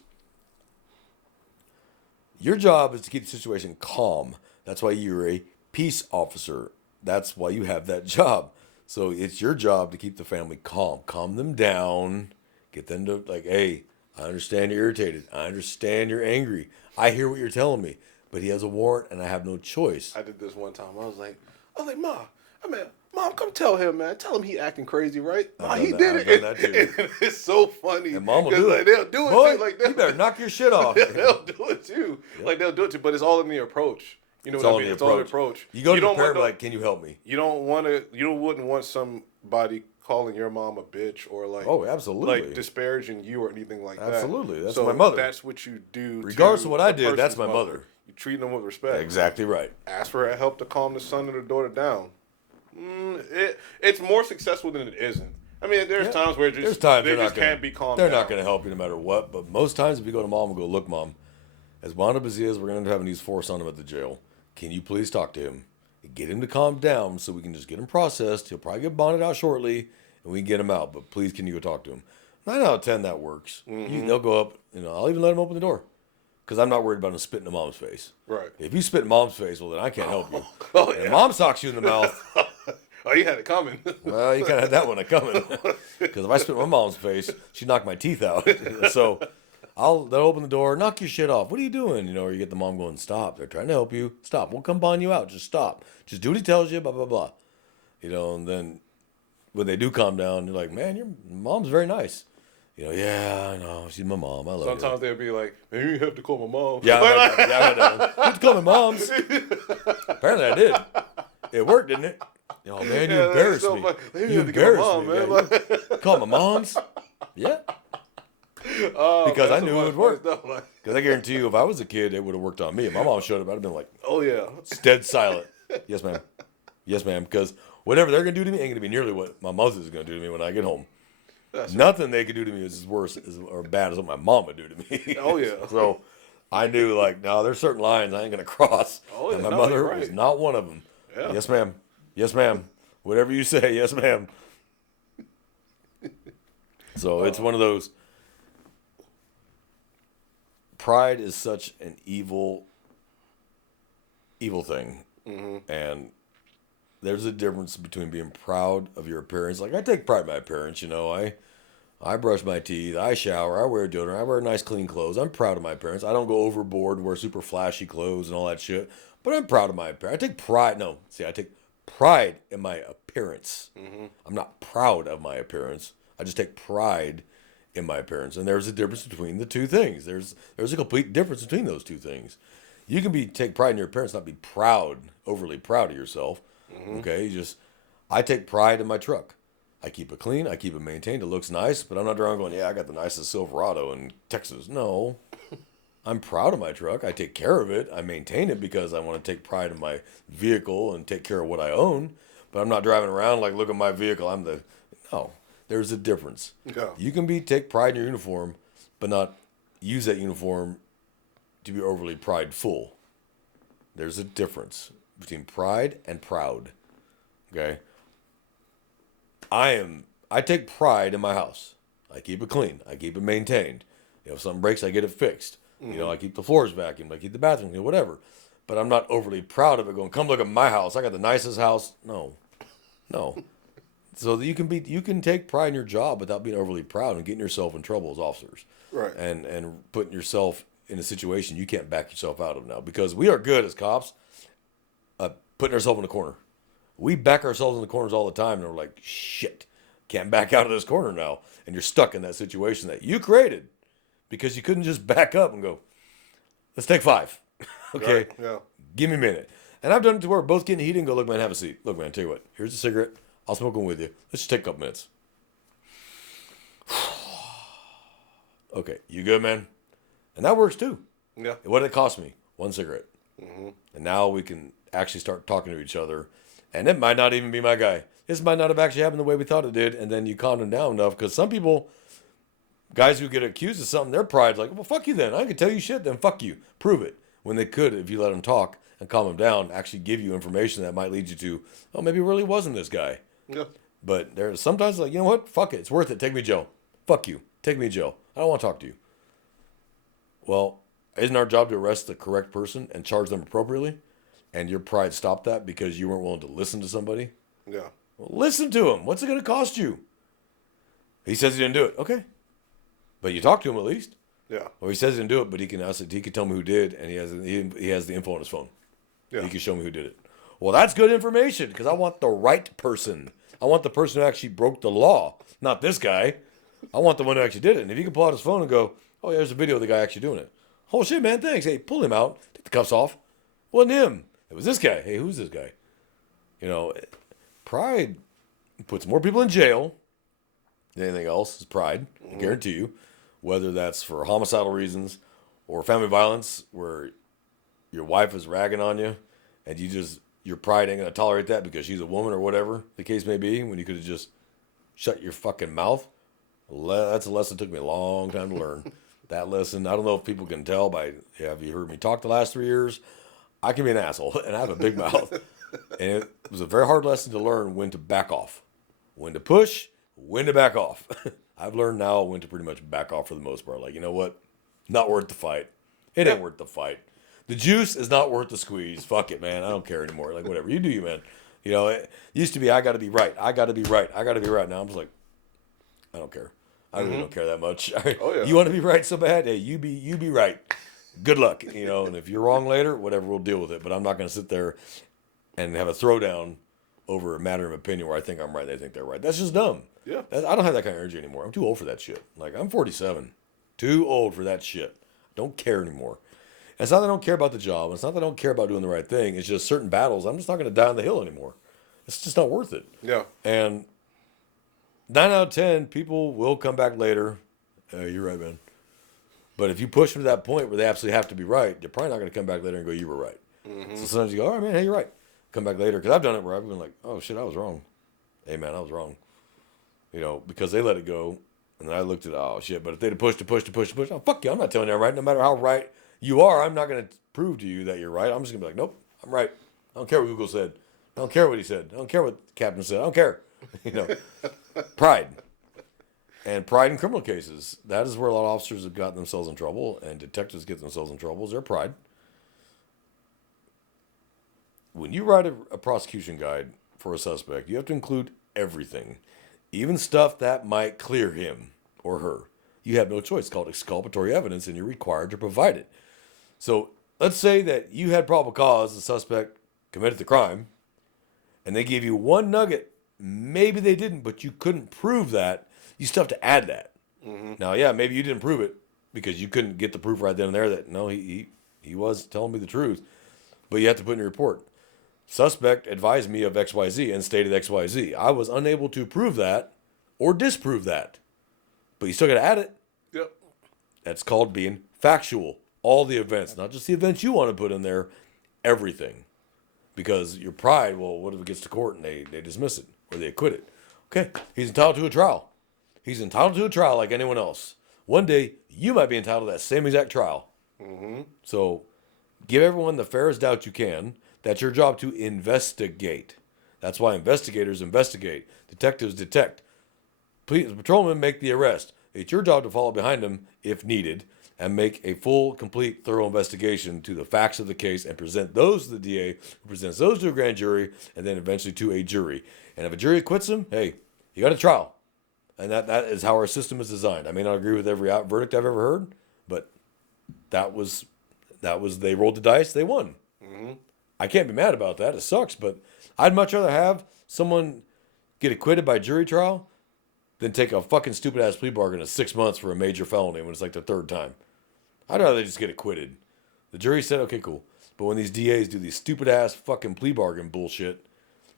your job is to keep the situation calm. That's why you're a peace officer. That's why you have that job. So it's your job to keep the family calm them down, get them to like, hey, I understand you're irritated. I understand you're angry. I hear what you're telling me, but he has a warrant and I have no choice. I did this one time. I was like, Ma, Mom, come tell him, man. Tell him he acting crazy, right? Ma, he did it. I've done that too. And it's so funny. And Mom will do it. They'll do it Boy, too. Like, you better knock your shit off. They'll do it too. Yep. Like they'll do it too, but it's all in the approach. You know what I mean? It's all in the approach. You go to the parent like, can you help me? You don't want to. You wouldn't want somebody calling your mom a bitch or like, oh, absolutely, like disparaging you or anything like that. Absolutely, that's my mother. That's what you do. Regardless of what I did, that's my mother. You treat them with respect. Exactly right. Ask for help to calm the son or the daughter down. It's more successful than it isn't. I mean, there's times where they just can't be calmed down. They're not going to help you no matter what. But most times, if you go to mom and go, look, mom, as wound up as he is, we're going to have to use force on him at the jail. Can you please talk to him? Get him to calm down so we can just get him processed. He'll probably get bonded out shortly, and we can get him out. But please, can you go talk to him? 9 out of 10, that works. Mm-hmm. They'll go up. I'll even let him open the door. Because I'm not worried about him spitting in mom's face. Right. If you spit in mom's face, well, then I can't help you. Oh, yeah. And mom socks you in the mouth. Oh, you had it coming. Well, you kind of had that one coming. Because if I spit in my mom's face, she'd knock my teeth out. So they'll open the door, knock your shit off. What are you doing? Or you get the mom going, stop. They're trying to help you. Stop. We'll come bond you out. Just stop. Just do what he tells you, blah, blah, blah. And then when they do calm down, you're like, man, your mom's very nice. Yeah, I know. She's my mom. I love her. Sometimes they'll be like, maybe you have to call my mom. Yeah, I know. You have to call my mom's. Apparently I did. It worked, didn't it? Oh, man, you embarrassed me. You embarrassed me. Yeah, call my mom's? Yeah. Because I knew it would work. Because I guarantee you, if I was a kid, it would have worked on me. If my mom showed up, I'd have been like, oh, yeah. Dead silent. Yes, ma'am. Yes, ma'am. Because whatever they're going to do to me ain't going to be nearly what my mother's going to do to me when I get home. Nothing they could do to me is as worse or bad as what my mom would do to me. Oh, yeah. So I knew, no, there's certain lines I ain't going to cross. Oh, yeah. And my mother was not one of them. Yeah. Yes, ma'am. Yes, ma'am. Whatever you say, yes, ma'am. So it's one of those. Pride is such an evil thing. Mm-hmm. And there's a difference between being proud of your appearance. Like, I take pride in my appearance, I brush my teeth, I shower, I wear deodorant, I wear nice clean clothes. I'm proud of my appearance. I don't go overboard, wear super flashy clothes and all that shit. But I'm proud of my appearance. I take pride in my appearance. Mm-hmm. I'm not proud of my appearance. I just take pride in my appearance. And there's a difference between the two things. There's a complete difference between those two things. You can take pride in your appearance, not be overly proud of yourself. Mm-hmm. Okay, I take pride in my truck. I keep it clean. I keep it maintained. It looks nice, but I'm not around going, I got the nicest Silverado in Texas. No, I'm proud of my truck. I take care of it. I maintain it because I want to take pride in my vehicle and take care of what I own. But I'm not driving around like, look at my vehicle. No, there's a difference. Yeah. You can take pride in your uniform, but not use that uniform to be overly prideful. There's a difference between pride and proud. Okay? I take pride in my house. I keep it clean. I keep it maintained. If something breaks, I get it fixed. Mm-hmm. I keep the floors vacuumed. I keep the bathroom clean, whatever. But I'm not overly proud of it going, come look at my house. I got the nicest house. No. So you can take pride in your job without being overly proud and getting yourself in trouble as officers. Right. And putting yourself in a situation you can't back yourself out of now. Because we are good as cops putting ourselves in the corner. We back ourselves in the corners all the time, and we're like, shit, can't back out of this corner now. And you're stuck in that situation that you created because you couldn't just back up and go, let's take 5. Okay? Right. Yeah. Give me a minute. And I've done it to where we're both getting heated and go, look, man, have a seat. Look, man, tell you what, here's a cigarette. I'll smoke one with you. Let's just take a couple minutes. Okay, you good, man? And that works too. Yeah. What did it cost me? 1 cigarette. Mm-hmm. And now we can actually start talking to each other. And it might not even be my guy. This might not have actually happened the way we thought it did. And then you calm them down enough. Because some people, guys who get accused of something, their pride's like, well, fuck you then. I can tell you shit, then fuck you. Prove it. When they could, if you let them talk and calm them down, actually give you information that might lead you to, oh, maybe it really wasn't this guy. Yeah. But there's sometimes like, you know what? Fuck it. It's worth it. Take me to jail. Fuck you. Take me to jail. I don't want to talk to you. Well, isn't our job to arrest the correct person and charge them appropriately? And your pride stopped that because you weren't willing to listen to somebody? Yeah. Well, listen to him. What's it going to cost you? He says he didn't do it. Okay. But you talk to him at least. Yeah. Or he says he didn't do it, but he can tell me who did, and he has the info on his phone. Yeah. He can show me who did it. Well, that's good information because I want the right person. I want the person who actually broke the law, not this guy. I want the one who actually did it. And if he can pull out his phone and go, oh, yeah, there's a video of the guy actually doing it. Oh, shit, man, thanks. Hey, pull him out. Take the cuffs off. It wasn't him. It was this guy. Hey, who's this guy? You know, pride puts more people in jail than anything else. Is pride. I guarantee you. Whether that's for homicidal reasons or family violence where your wife is ragging on you and your pride ain't going to tolerate that because she's a woman or whatever the case may be, when you could have just shut your fucking mouth. That's a lesson that took me a long time to learn. That lesson, I don't know if people can tell have you heard me talk the last 3 years? I can be an asshole and I have a big mouth. And it was a very hard lesson to learn when to back off, when to push, when to back off. I've learned now when to pretty much back off for the most part. Like, you know what? Not worth the fight. It ain't worth the fight. The juice is not worth the squeeze. Fuck it, man. I don't care anymore. Like, whatever. You do you, man. You know, it used to be, I got to be right. I got to be right. I got to be right. Now I'm just like, I don't care. I really don't care that much. Oh, yeah. You want to be right so bad? Hey, you be right. Good luck. You know, and if you're wrong later, whatever, we'll deal with it. But I'm not going to sit there and have a throwdown over a matter of opinion where I think I'm right and they think they're right. That's just dumb. Yeah. I don't have that kind of energy anymore. I'm too old for that shit. Like, I'm 47. Too old for that shit. Don't care anymore. And it's not that I don't care about the job. It's not that I don't care about doing the right thing. It's just certain battles, I'm just not going to die on the hill anymore. It's just not worth it. Yeah. And 9 out of 10, people will come back later. You're right, man. But if you push them to that point where they absolutely have to be right, they're probably not going to come back later and go, you were right. So sometimes you go, all right, man, hey, you're right. Come back later. Because I've done it where I've been like, oh, shit, I was wrong. Hey, man, I was wrong. You know, because they let it go. And then I looked at, oh, shit. But if they'd have pushed, oh, fuck you. I'm not telling you I'm right. No matter how right you are, I'm not going to prove to you that you're right. I'm just going to be like, nope, I'm right. I don't care what Google said. I don't care what he said. I don't care what the captain said. I don't care. You know, pride. And pride in criminal cases. That is where a lot of officers have gotten themselves in trouble and detectives get themselves in trouble is their pride. When you write a prosecution guide for a suspect, you have to include everything, even stuff that might clear him or her. You have no choice. It's called exculpatory evidence, and you're required to provide it. So let's say that you had probable cause the suspect committed the crime, and they gave you one nugget. Maybe they didn't, but you couldn't prove that. You still have to add that. Now, yeah, maybe you didn't prove it because you couldn't get the proof right then and there that, no, he was telling me the truth. But you have to put in your report. Suspect advised me of XYZ and stated XYZ. I was unable to prove that or disprove that. But you still got to add it. Yep. That's called being factual. All the events, not just the events you want to put in there, everything. Because your pride, well, what if it gets to court and they dismiss it or they acquit it? Okay, he's entitled to a trial. He's entitled to a trial like anyone else. One day, you might be entitled to that same exact trial. So give everyone the fairest doubt you can. That's your job to investigate. That's why investigators investigate. Detectives detect. Police patrolmen make the arrest. It's your job to follow behind them if needed and make a full, complete, thorough investigation to the facts of the case and present those to the DA, who presents those to a grand jury, and then eventually to a jury. And if a jury acquits him, hey, you got a trial. And that is how our system is designed. I may not agree with every verdict I've ever heard, but that was they rolled the dice, they won. I can't be mad about that. It sucks, but I'd much rather have someone get acquitted by jury trial than take a fucking stupid ass plea bargain of 6 months for a major felony when it's like the third time. I'd rather they just get acquitted. The jury said, okay, cool. But when these DAs do these stupid ass fucking plea bargain bullshit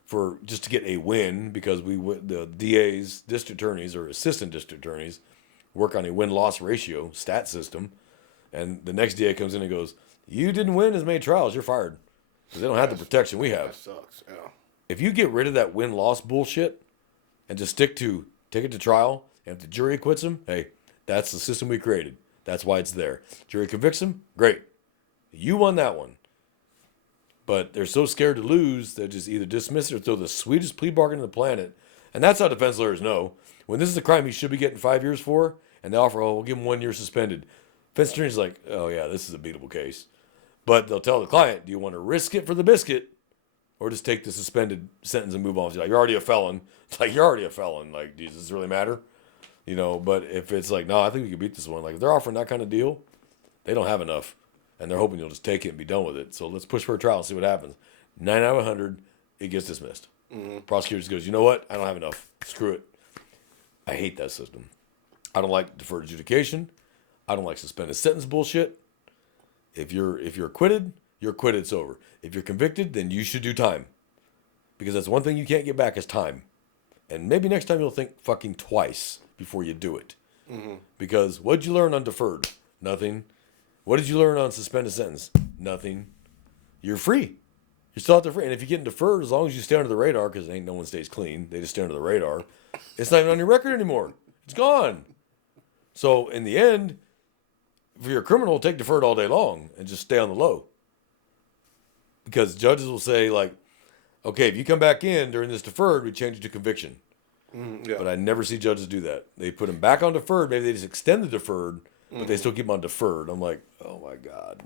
for just to get a win, because the DAs, district attorneys or assistant district attorneys, work on a win-loss ratio stat system, and the next DA comes in and goes, you didn't win as many trials, you're fired. Because they don't have the protection we have. That sucks, yeah. If you get rid of that win-loss bullshit and just take it to trial, and if the jury acquits him, hey, that's the system we created. That's why it's there. Jury convicts him, great. You won that one. But they're so scared to lose, they just either dismiss it or throw the sweetest plea bargain on the planet. And that's how defense lawyers know. When this is a crime he should be getting 5 years for, and they offer, we'll give him 1 year suspended. Defense attorney's like, oh yeah, this is a beatable case. But they'll tell the client, do you want to risk it for the biscuit or just take the suspended sentence and move on. You're already a felon. It's like, you're already a felon. Like, does this really matter? But if it's like, no, I think we can beat this one. Like, if they're offering that kind of deal, they don't have enough. And they're hoping you'll just take it and be done with it. So let's push for a trial and see what happens. 9 out of 100, it gets dismissed. Prosecutor just goes, you know what? I don't have enough. Screw it. I hate that system. I don't like deferred adjudication. I don't like suspended sentence bullshit. If you're acquitted, you're acquitted. It's over. If you're convicted, then you should do time, because that's one thing you can't get back is time. And maybe next time you'll think fucking twice before you do it. Because what'd you learn on deferred? Nothing. What did you learn on suspended sentence? Nothing. You're free. You're still out there free. And if you get deferred, as long as you stay under the radar, because ain't no one stays clean, they just stay under the radar. It's not even on your record anymore. It's gone. So in the end, if you're a criminal, take deferred all day long and just stay on the low. Because judges will say, like, okay, if you come back in during this deferred, we change it to conviction. Yeah. But I never see judges do that. They put him back on deferred. Maybe they just extend the deferred, but they still keep him on deferred. I'm like, oh my God.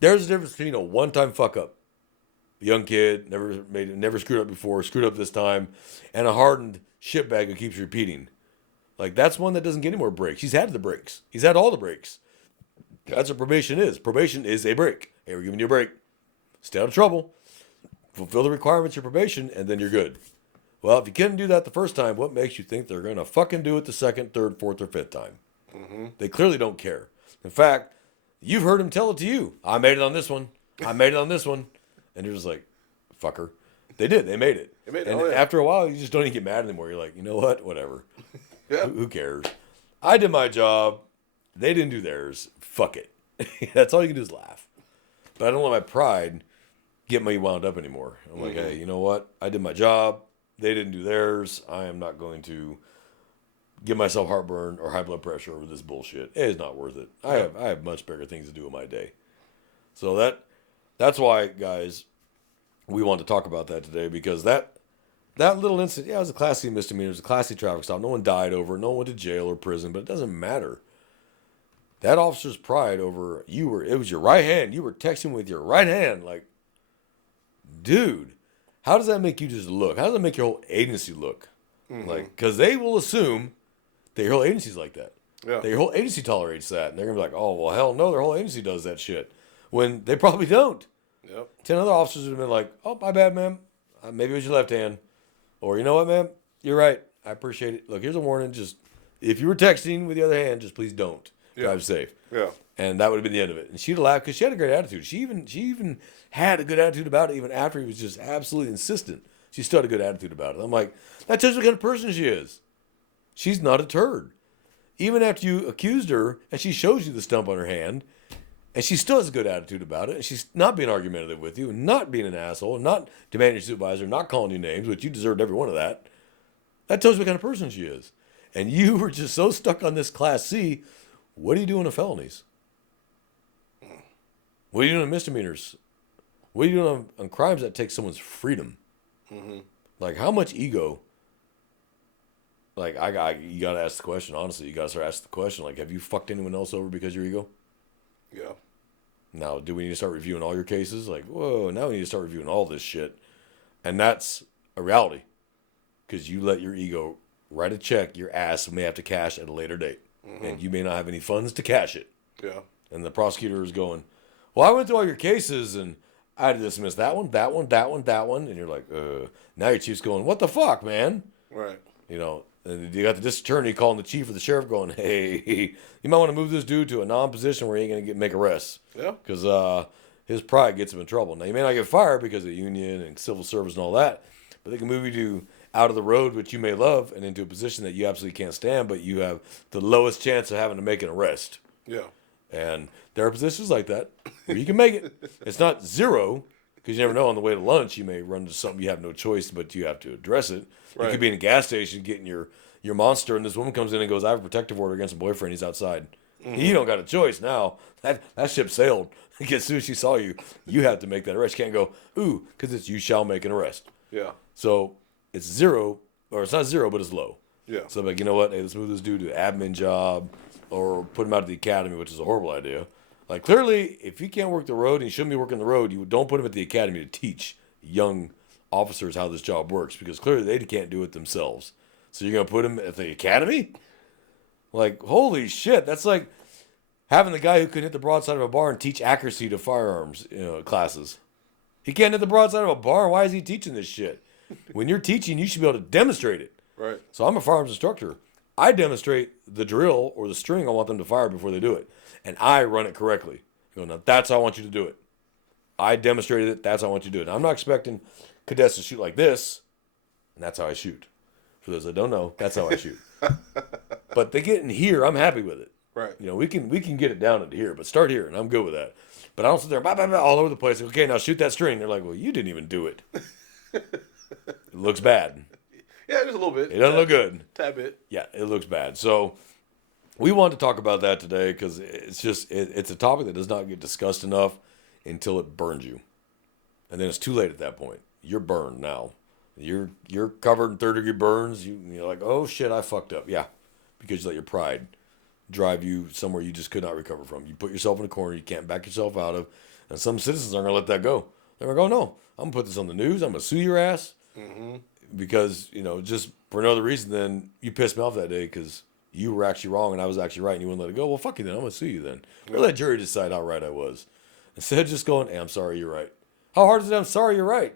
There's a difference between a one-time fuck up, a young kid, never screwed up before, screwed up this time, and a hardened shitbag who keeps repeating. Like, that's one that doesn't get any more breaks. He's had the breaks. He's had all the breaks. That's what probation is. Probation is a break. Hey, we're giving you a break. Stay out of trouble. Fulfill the requirements of your probation, and then you're good. Well, if you couldn't do that the first time, what makes you think they're going to fucking do it the second, third, fourth, or fifth time? They clearly don't care. In fact, you've heard him tell it to you. I made it on this one. I made it on this one. And you're just like, fucker. They did. They made it. And after a while, you just don't even get mad anymore. You're like, you know what? Whatever. Yeah. Who cares? I did my job. They didn't do theirs. Fuck it. That's all you can do is laugh. But I don't let my pride get me wound up anymore. I'm like, hey, you know what? I did my job. They didn't do theirs. I am not going to give myself heartburn or high blood pressure over this bullshit. It is not worth it. I have much bigger things to do in my day. So that's why, guys, we want to talk about that today, because that little incident, it was a Class C misdemeanor. It was a Class C traffic stop. No one died over it. No one went to jail or prison, but it doesn't matter. That officer's pride over it was your right hand. You were texting with your right hand. Like, dude, how does that make you just look? How does that make your whole agency look? Like, because they will assume that your whole agency's like that. Yeah. That your whole agency tolerates that. And they're going to be like, oh, well, hell no, their whole agency does that shit. When they probably don't. Yep. 10 other officers would have been like, oh, my bad, ma'am. Maybe it was your left hand. Or, you know what, ma'am? You're right. I appreciate it. Look, here's a warning. Just, if you were texting with the other hand, just please don't. Drive safe. Yeah. And that would have been the end of it. And she'd have laughed because she had a great attitude. She even had a good attitude about it, even after he was just absolutely insistent. She still had a good attitude about it. I'm like, that tells you what kind of person she is. She's not a turd. Even after you accused her and she shows you the stump on her hand, and she still has a good attitude about it, and she's not being argumentative with you, and not being an asshole, and not demanding your supervisor, not calling you names, which you deserved every one of that. That tells you what kind of person she is. And you were just so stuck on this Class C. What are you doing on felonies? What are you doing on misdemeanors? What are you doing on crimes that take someone's freedom? Like, how much ego? Like, you got to ask the question, honestly. You got to start asking the question, like, have you fucked anyone else over because of your ego? Yeah. Now, do we need to start reviewing all your cases? Like, whoa, now we need to start reviewing all this shit. And that's a reality. Because you let your ego write a check your ass may have to cash at a later date. And you may not have any funds to cash it. Yeah. And the prosecutor is going, well, I went through all your cases and I had to dismiss that one, that one, that one, that one. And you're like, now your chief's going, what the fuck, man? Right. You know, and you got the district attorney calling the chief or the sheriff going, hey, you might want to move this dude to a non-position where he ain't going to make arrests. Yeah. Because his pride gets him in trouble. Now, you may not get fired because of the union and civil service and all that, but they can move you to out of the road, which you may love, and into a position that you absolutely can't stand, but you have the lowest chance of having to make an arrest. Yeah. And there are positions like that where you can make it. It's not zero, because you never know. On the way to lunch, you may run into something you have no choice, but you have to address it. Right. You could be in a gas station getting your monster, and this woman comes in and goes, I have a protective order against a boyfriend. He's outside. You don't got a choice now. That ship sailed. As soon as she saw you, you have to make that arrest. You can't go, ooh, because it's you shall make an arrest. Yeah. So it's zero, or it's not zero, but it's low. Yeah. So I'm like, you know what? Hey, let's move this dude to an admin job or put him out of the academy, which is a horrible idea. Like, clearly, if he can't work the road and he shouldn't be working the road, you don't put him at the academy to teach. young officers how this job works, because clearly they can't do it themselves. So you're going to put them at the academy? Like, holy shit. That's like having the guy who can hit the broadside of a barn teach accuracy to firearms classes. He can't hit the broadside of a barn. Why is he teaching this shit? When you're teaching, you should be able to demonstrate it. Right. So I'm a firearms instructor. I demonstrate the drill or the string I want them to fire before they do it. And I run it correctly. I go, now that's how I want you to do it. I demonstrated it. That's how I want you to do it. I'm not expecting cadets to shoot like this. And that's how I shoot. For those that don't know, that's how I shoot. But they get in here, I'm happy with it. Right. You know, we can get it down into here, but start here, and I'm good with that. But I don't sit there all over the place. Okay, now shoot that string. They're like, well, you didn't even do it. It looks bad. Yeah, just a little bit. It doesn't look good. Tad bit. Yeah, it looks bad. So we want to talk about that today because it's just it's a topic that does not get discussed enough until it burns you, and then it's too late at that point. You're burned now. You're covered in 3rd-degree burns. You're like, oh shit, I fucked up. Yeah, because you let your pride drive you somewhere you just could not recover from. You put yourself in a corner you can't back yourself out of, and some citizens aren't gonna let that go. They're gonna go, no, I'm gonna put this on the news. I'm gonna sue your ass because just for no other reason than you pissed me off that day because you were actually wrong and I was actually right, and you wouldn't let it go. Well, fuck you then. I'm gonna sue you then. Or let jury decide how right I was, instead of just going, hey, I'm sorry, you're right. How hard is it? I'm sorry, you're right.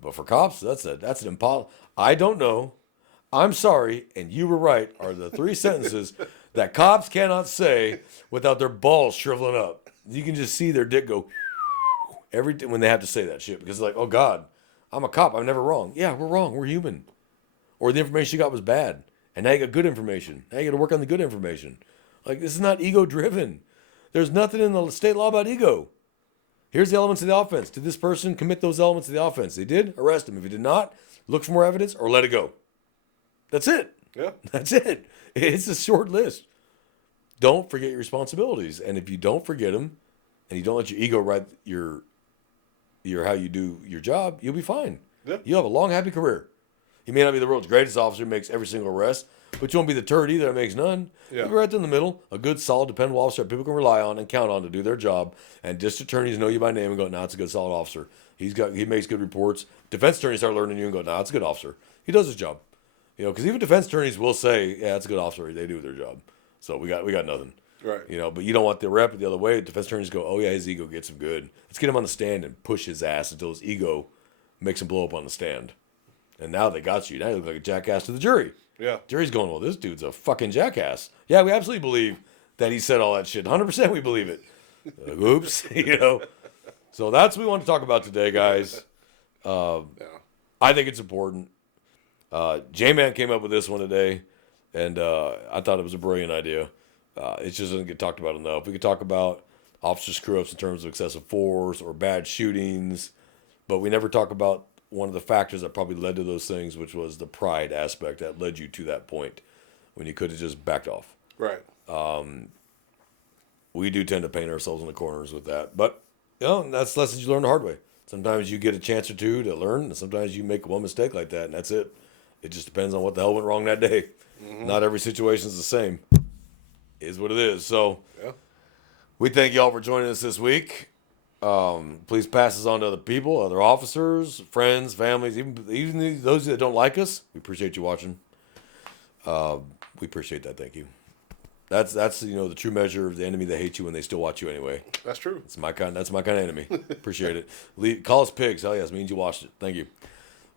But for cops, that's an impossible. I don't know. I'm sorry, and you were right are the 3 sentences that cops cannot say without their balls shriveling up. You can just see their dick go when they have to say that shit because it's like, oh God, I'm a cop. I'm never wrong. Yeah, we're wrong. We're human. Or the information you got was bad, and now you got good information. Now you got to work on the good information. Like, this is not ego driven. There's nothing in the state law about ego. Here's the elements of the offense. Did this person commit those elements of the offense? They did? Arrest him. If he did not, look for more evidence or let it go. That's it. Yeah. That's it. It's a short list. Don't forget your responsibilities. And if you don't forget them and you don't let your ego write your how you do your job, you'll be fine. Yeah. You'll have a long, happy career. You may not be the world's greatest officer who makes every single arrest, but you won't be the turd either that makes none. Yeah. You'll be right there in the middle, a good, solid, dependable officer that people can rely on and count on to do their job. And district attorneys know you by name and go, nah, it's a good, solid officer. He makes good reports. Defense attorneys start learning you and go, nah, it's a good officer. He does his job. Because even defense attorneys will say, yeah, it's a good officer. They do their job. So we got nothing. Right. But you don't want the rep the other way. Defense attorneys go, oh yeah, his ego gets him good. Let's get him on the stand and push his ass until his ego makes him blow up on the stand. And now they got you. Now you look like a jackass to the jury. Yeah. Jury's going, well, this dude's a fucking jackass. Yeah, we absolutely believe that he said all that shit. 100% we believe it. Like, oops. So that's what we want to talk about today, guys. Yeah. I think it's important. J-Man came up with this one today, and I thought it was a brilliant idea. It just doesn't get talked about enough. We could talk about officer screw-ups in terms of excessive force or bad shootings, but we never talk about one of the factors that probably led to those things, which was the pride aspect that led you to that point when you could have just backed off. Right. We do tend to paint ourselves in the corners with that, but that's lessons you learn the hard way. Sometimes you get a chance or two to learn, and sometimes you make one mistake like that, and that's it. It just depends on what the hell went wrong that day. Mm-hmm. Not every situation is the same. It is what it is. So we thank y'all for joining us this week. Please pass this on to other people, other officers, friends, families, even those that don't like us. We appreciate you watching. We appreciate that. Thank you. That's the true measure of the enemy that hates you when they still watch you anyway. That's true. That's my kind of enemy. Appreciate it. Call us pigs. Hell yes, means you watched it. Thank you.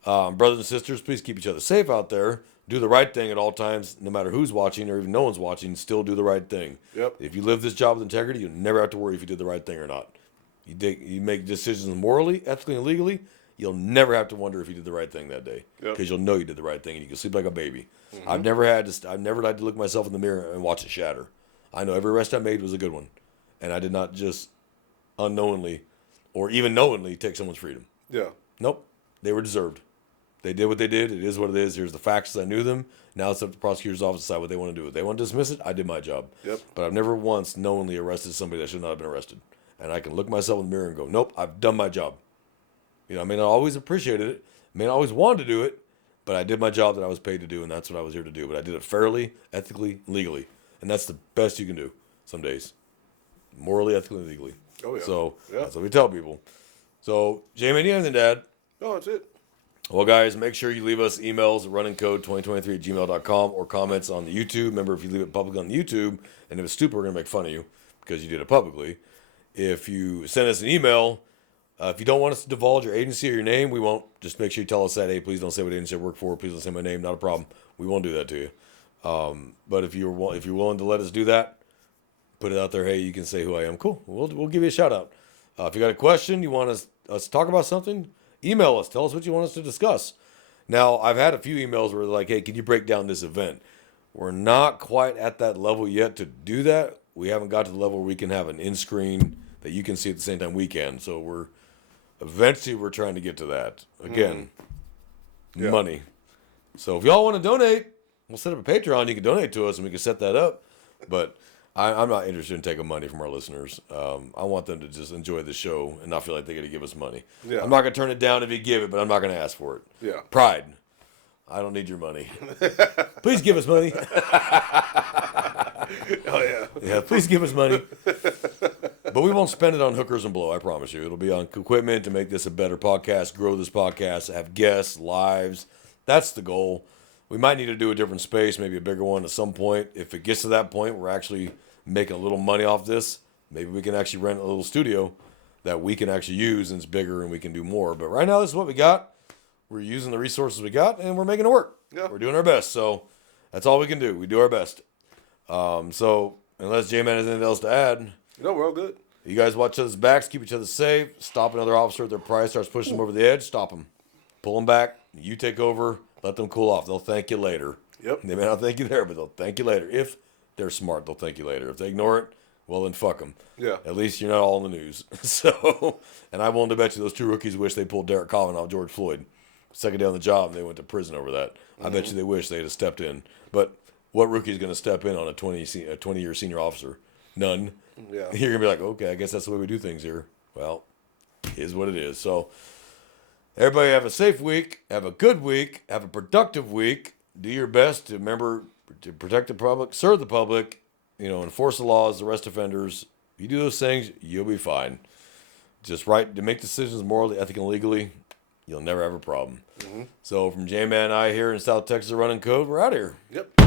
Brothers and sisters, please keep each other safe out there. Do the right thing at all times, no matter who's watching or even no one's watching. Still do the right thing. Yep. If you live this job with integrity, you'll never have to worry if you did the right thing or not. You make decisions morally, ethically, and legally. You'll never have to wonder if you did the right thing that day because you'll know you did the right thing and you can sleep like a baby. Mm-hmm. I've never had to look myself in the mirror and watch it shatter. I know every arrest I made was a good one, and I did not just unknowingly or even knowingly take someone's freedom. Yeah. Nope. They were deserved. They did what they did. It is what it is. Here's the facts as I knew them. Now it's up to the prosecutor's office to decide what they want to do. If they want to dismiss it, I did my job. Yep. But I've never once knowingly arrested somebody that should not have been arrested. And I can look myself in the mirror and go, nope, I've done my job. I may not always appreciated it. I may not always want to do it, but I did my job that I was paid to do, and that's what I was here to do. But I did it fairly, ethically, legally. And that's the best you can do some days. Morally, ethically, legally. Oh, yeah. So that's what we tell people. So, J-Man, you have anything to add? No, that's it. Well, guys, make sure you leave us emails at runningcode2023@gmail.com or comments on the YouTube. Remember, if you leave it publicly on the YouTube, and if it's stupid, we're going to make fun of you because you did it publicly. If you send us an email, if you don't want us to divulge your agency or your name, we won't. Just make sure you tell us that, hey, please don't say what agency I work for. Please don't say my name. Not a problem. We won't do that to you. But if you're willing to let us do that, put it out there. Hey, you can say who I am. Cool. We'll give you a shout out. If you got a question, you want us to talk about something, email us. Tell us what you want us to discuss. Now, I've had a few emails where they're like, hey, can you break down this event? We're not quite at that level yet to do that. We haven't got to the level where we can have an in-screen that you can see at the same time we can. So we're trying to get to that. Again, money. So if y'all want to donate, we'll set up a Patreon. You can donate to us and we can set that up. But I'm not interested in taking money from our listeners. I want them to just enjoy the show and not feel like they got to give us money. Yeah. I'm not going to turn it down if you give it, but I'm not going to ask for it. Yeah. Pride. I don't need your money. Please give us money. Oh, yeah. Yeah, please give us money. But we won't spend it on hookers and blow, I promise you. It'll be on equipment to make this a better podcast, grow this podcast, have guests, lives. That's the goal. We might need to do a different space, maybe a bigger one at some point. If it gets to that point, we're actually making a little money off this. Maybe we can actually rent a little studio that we can actually use and it's bigger and we can do more. But right now, this is what we got. We're using the resources we got and we're making it work. Yeah. We're doing our best. So that's all we can do. We do our best. So unless J-Man has anything else to add. No, we're all good. You guys watch each other's backs, keep each other safe. Stop another officer at their price, starts pushing them over the edge. Stop them. Pull them back. You take over. Let them cool off. They'll thank you later. Yep. They may not thank you there, but they'll thank you later. If they're smart, they'll thank you later. If they ignore it, well, then fuck them. Yeah. At least you're not all in the news. So, and I'm willing to bet you those two rookies wish they pulled Derek Colvin off George Floyd. Second day on the job, and they went to prison over that. I bet you they wish they had stepped in. But what rookie is going to step in on a 20-year senior officer? None. Yeah. You're going to be like, okay, I guess that's the way we do things here. Well, it is what it is. So, everybody have a safe week. Have a good week. Have a productive week. Do your best to remember to protect the public, serve the public, enforce the laws, arrest offenders. If you do those things, you'll be fine. Just to make decisions morally, ethically, and legally. You'll never have a problem. Mm-hmm. So from J-Man and I here in South Texas Running Code, we're out of here. Yep.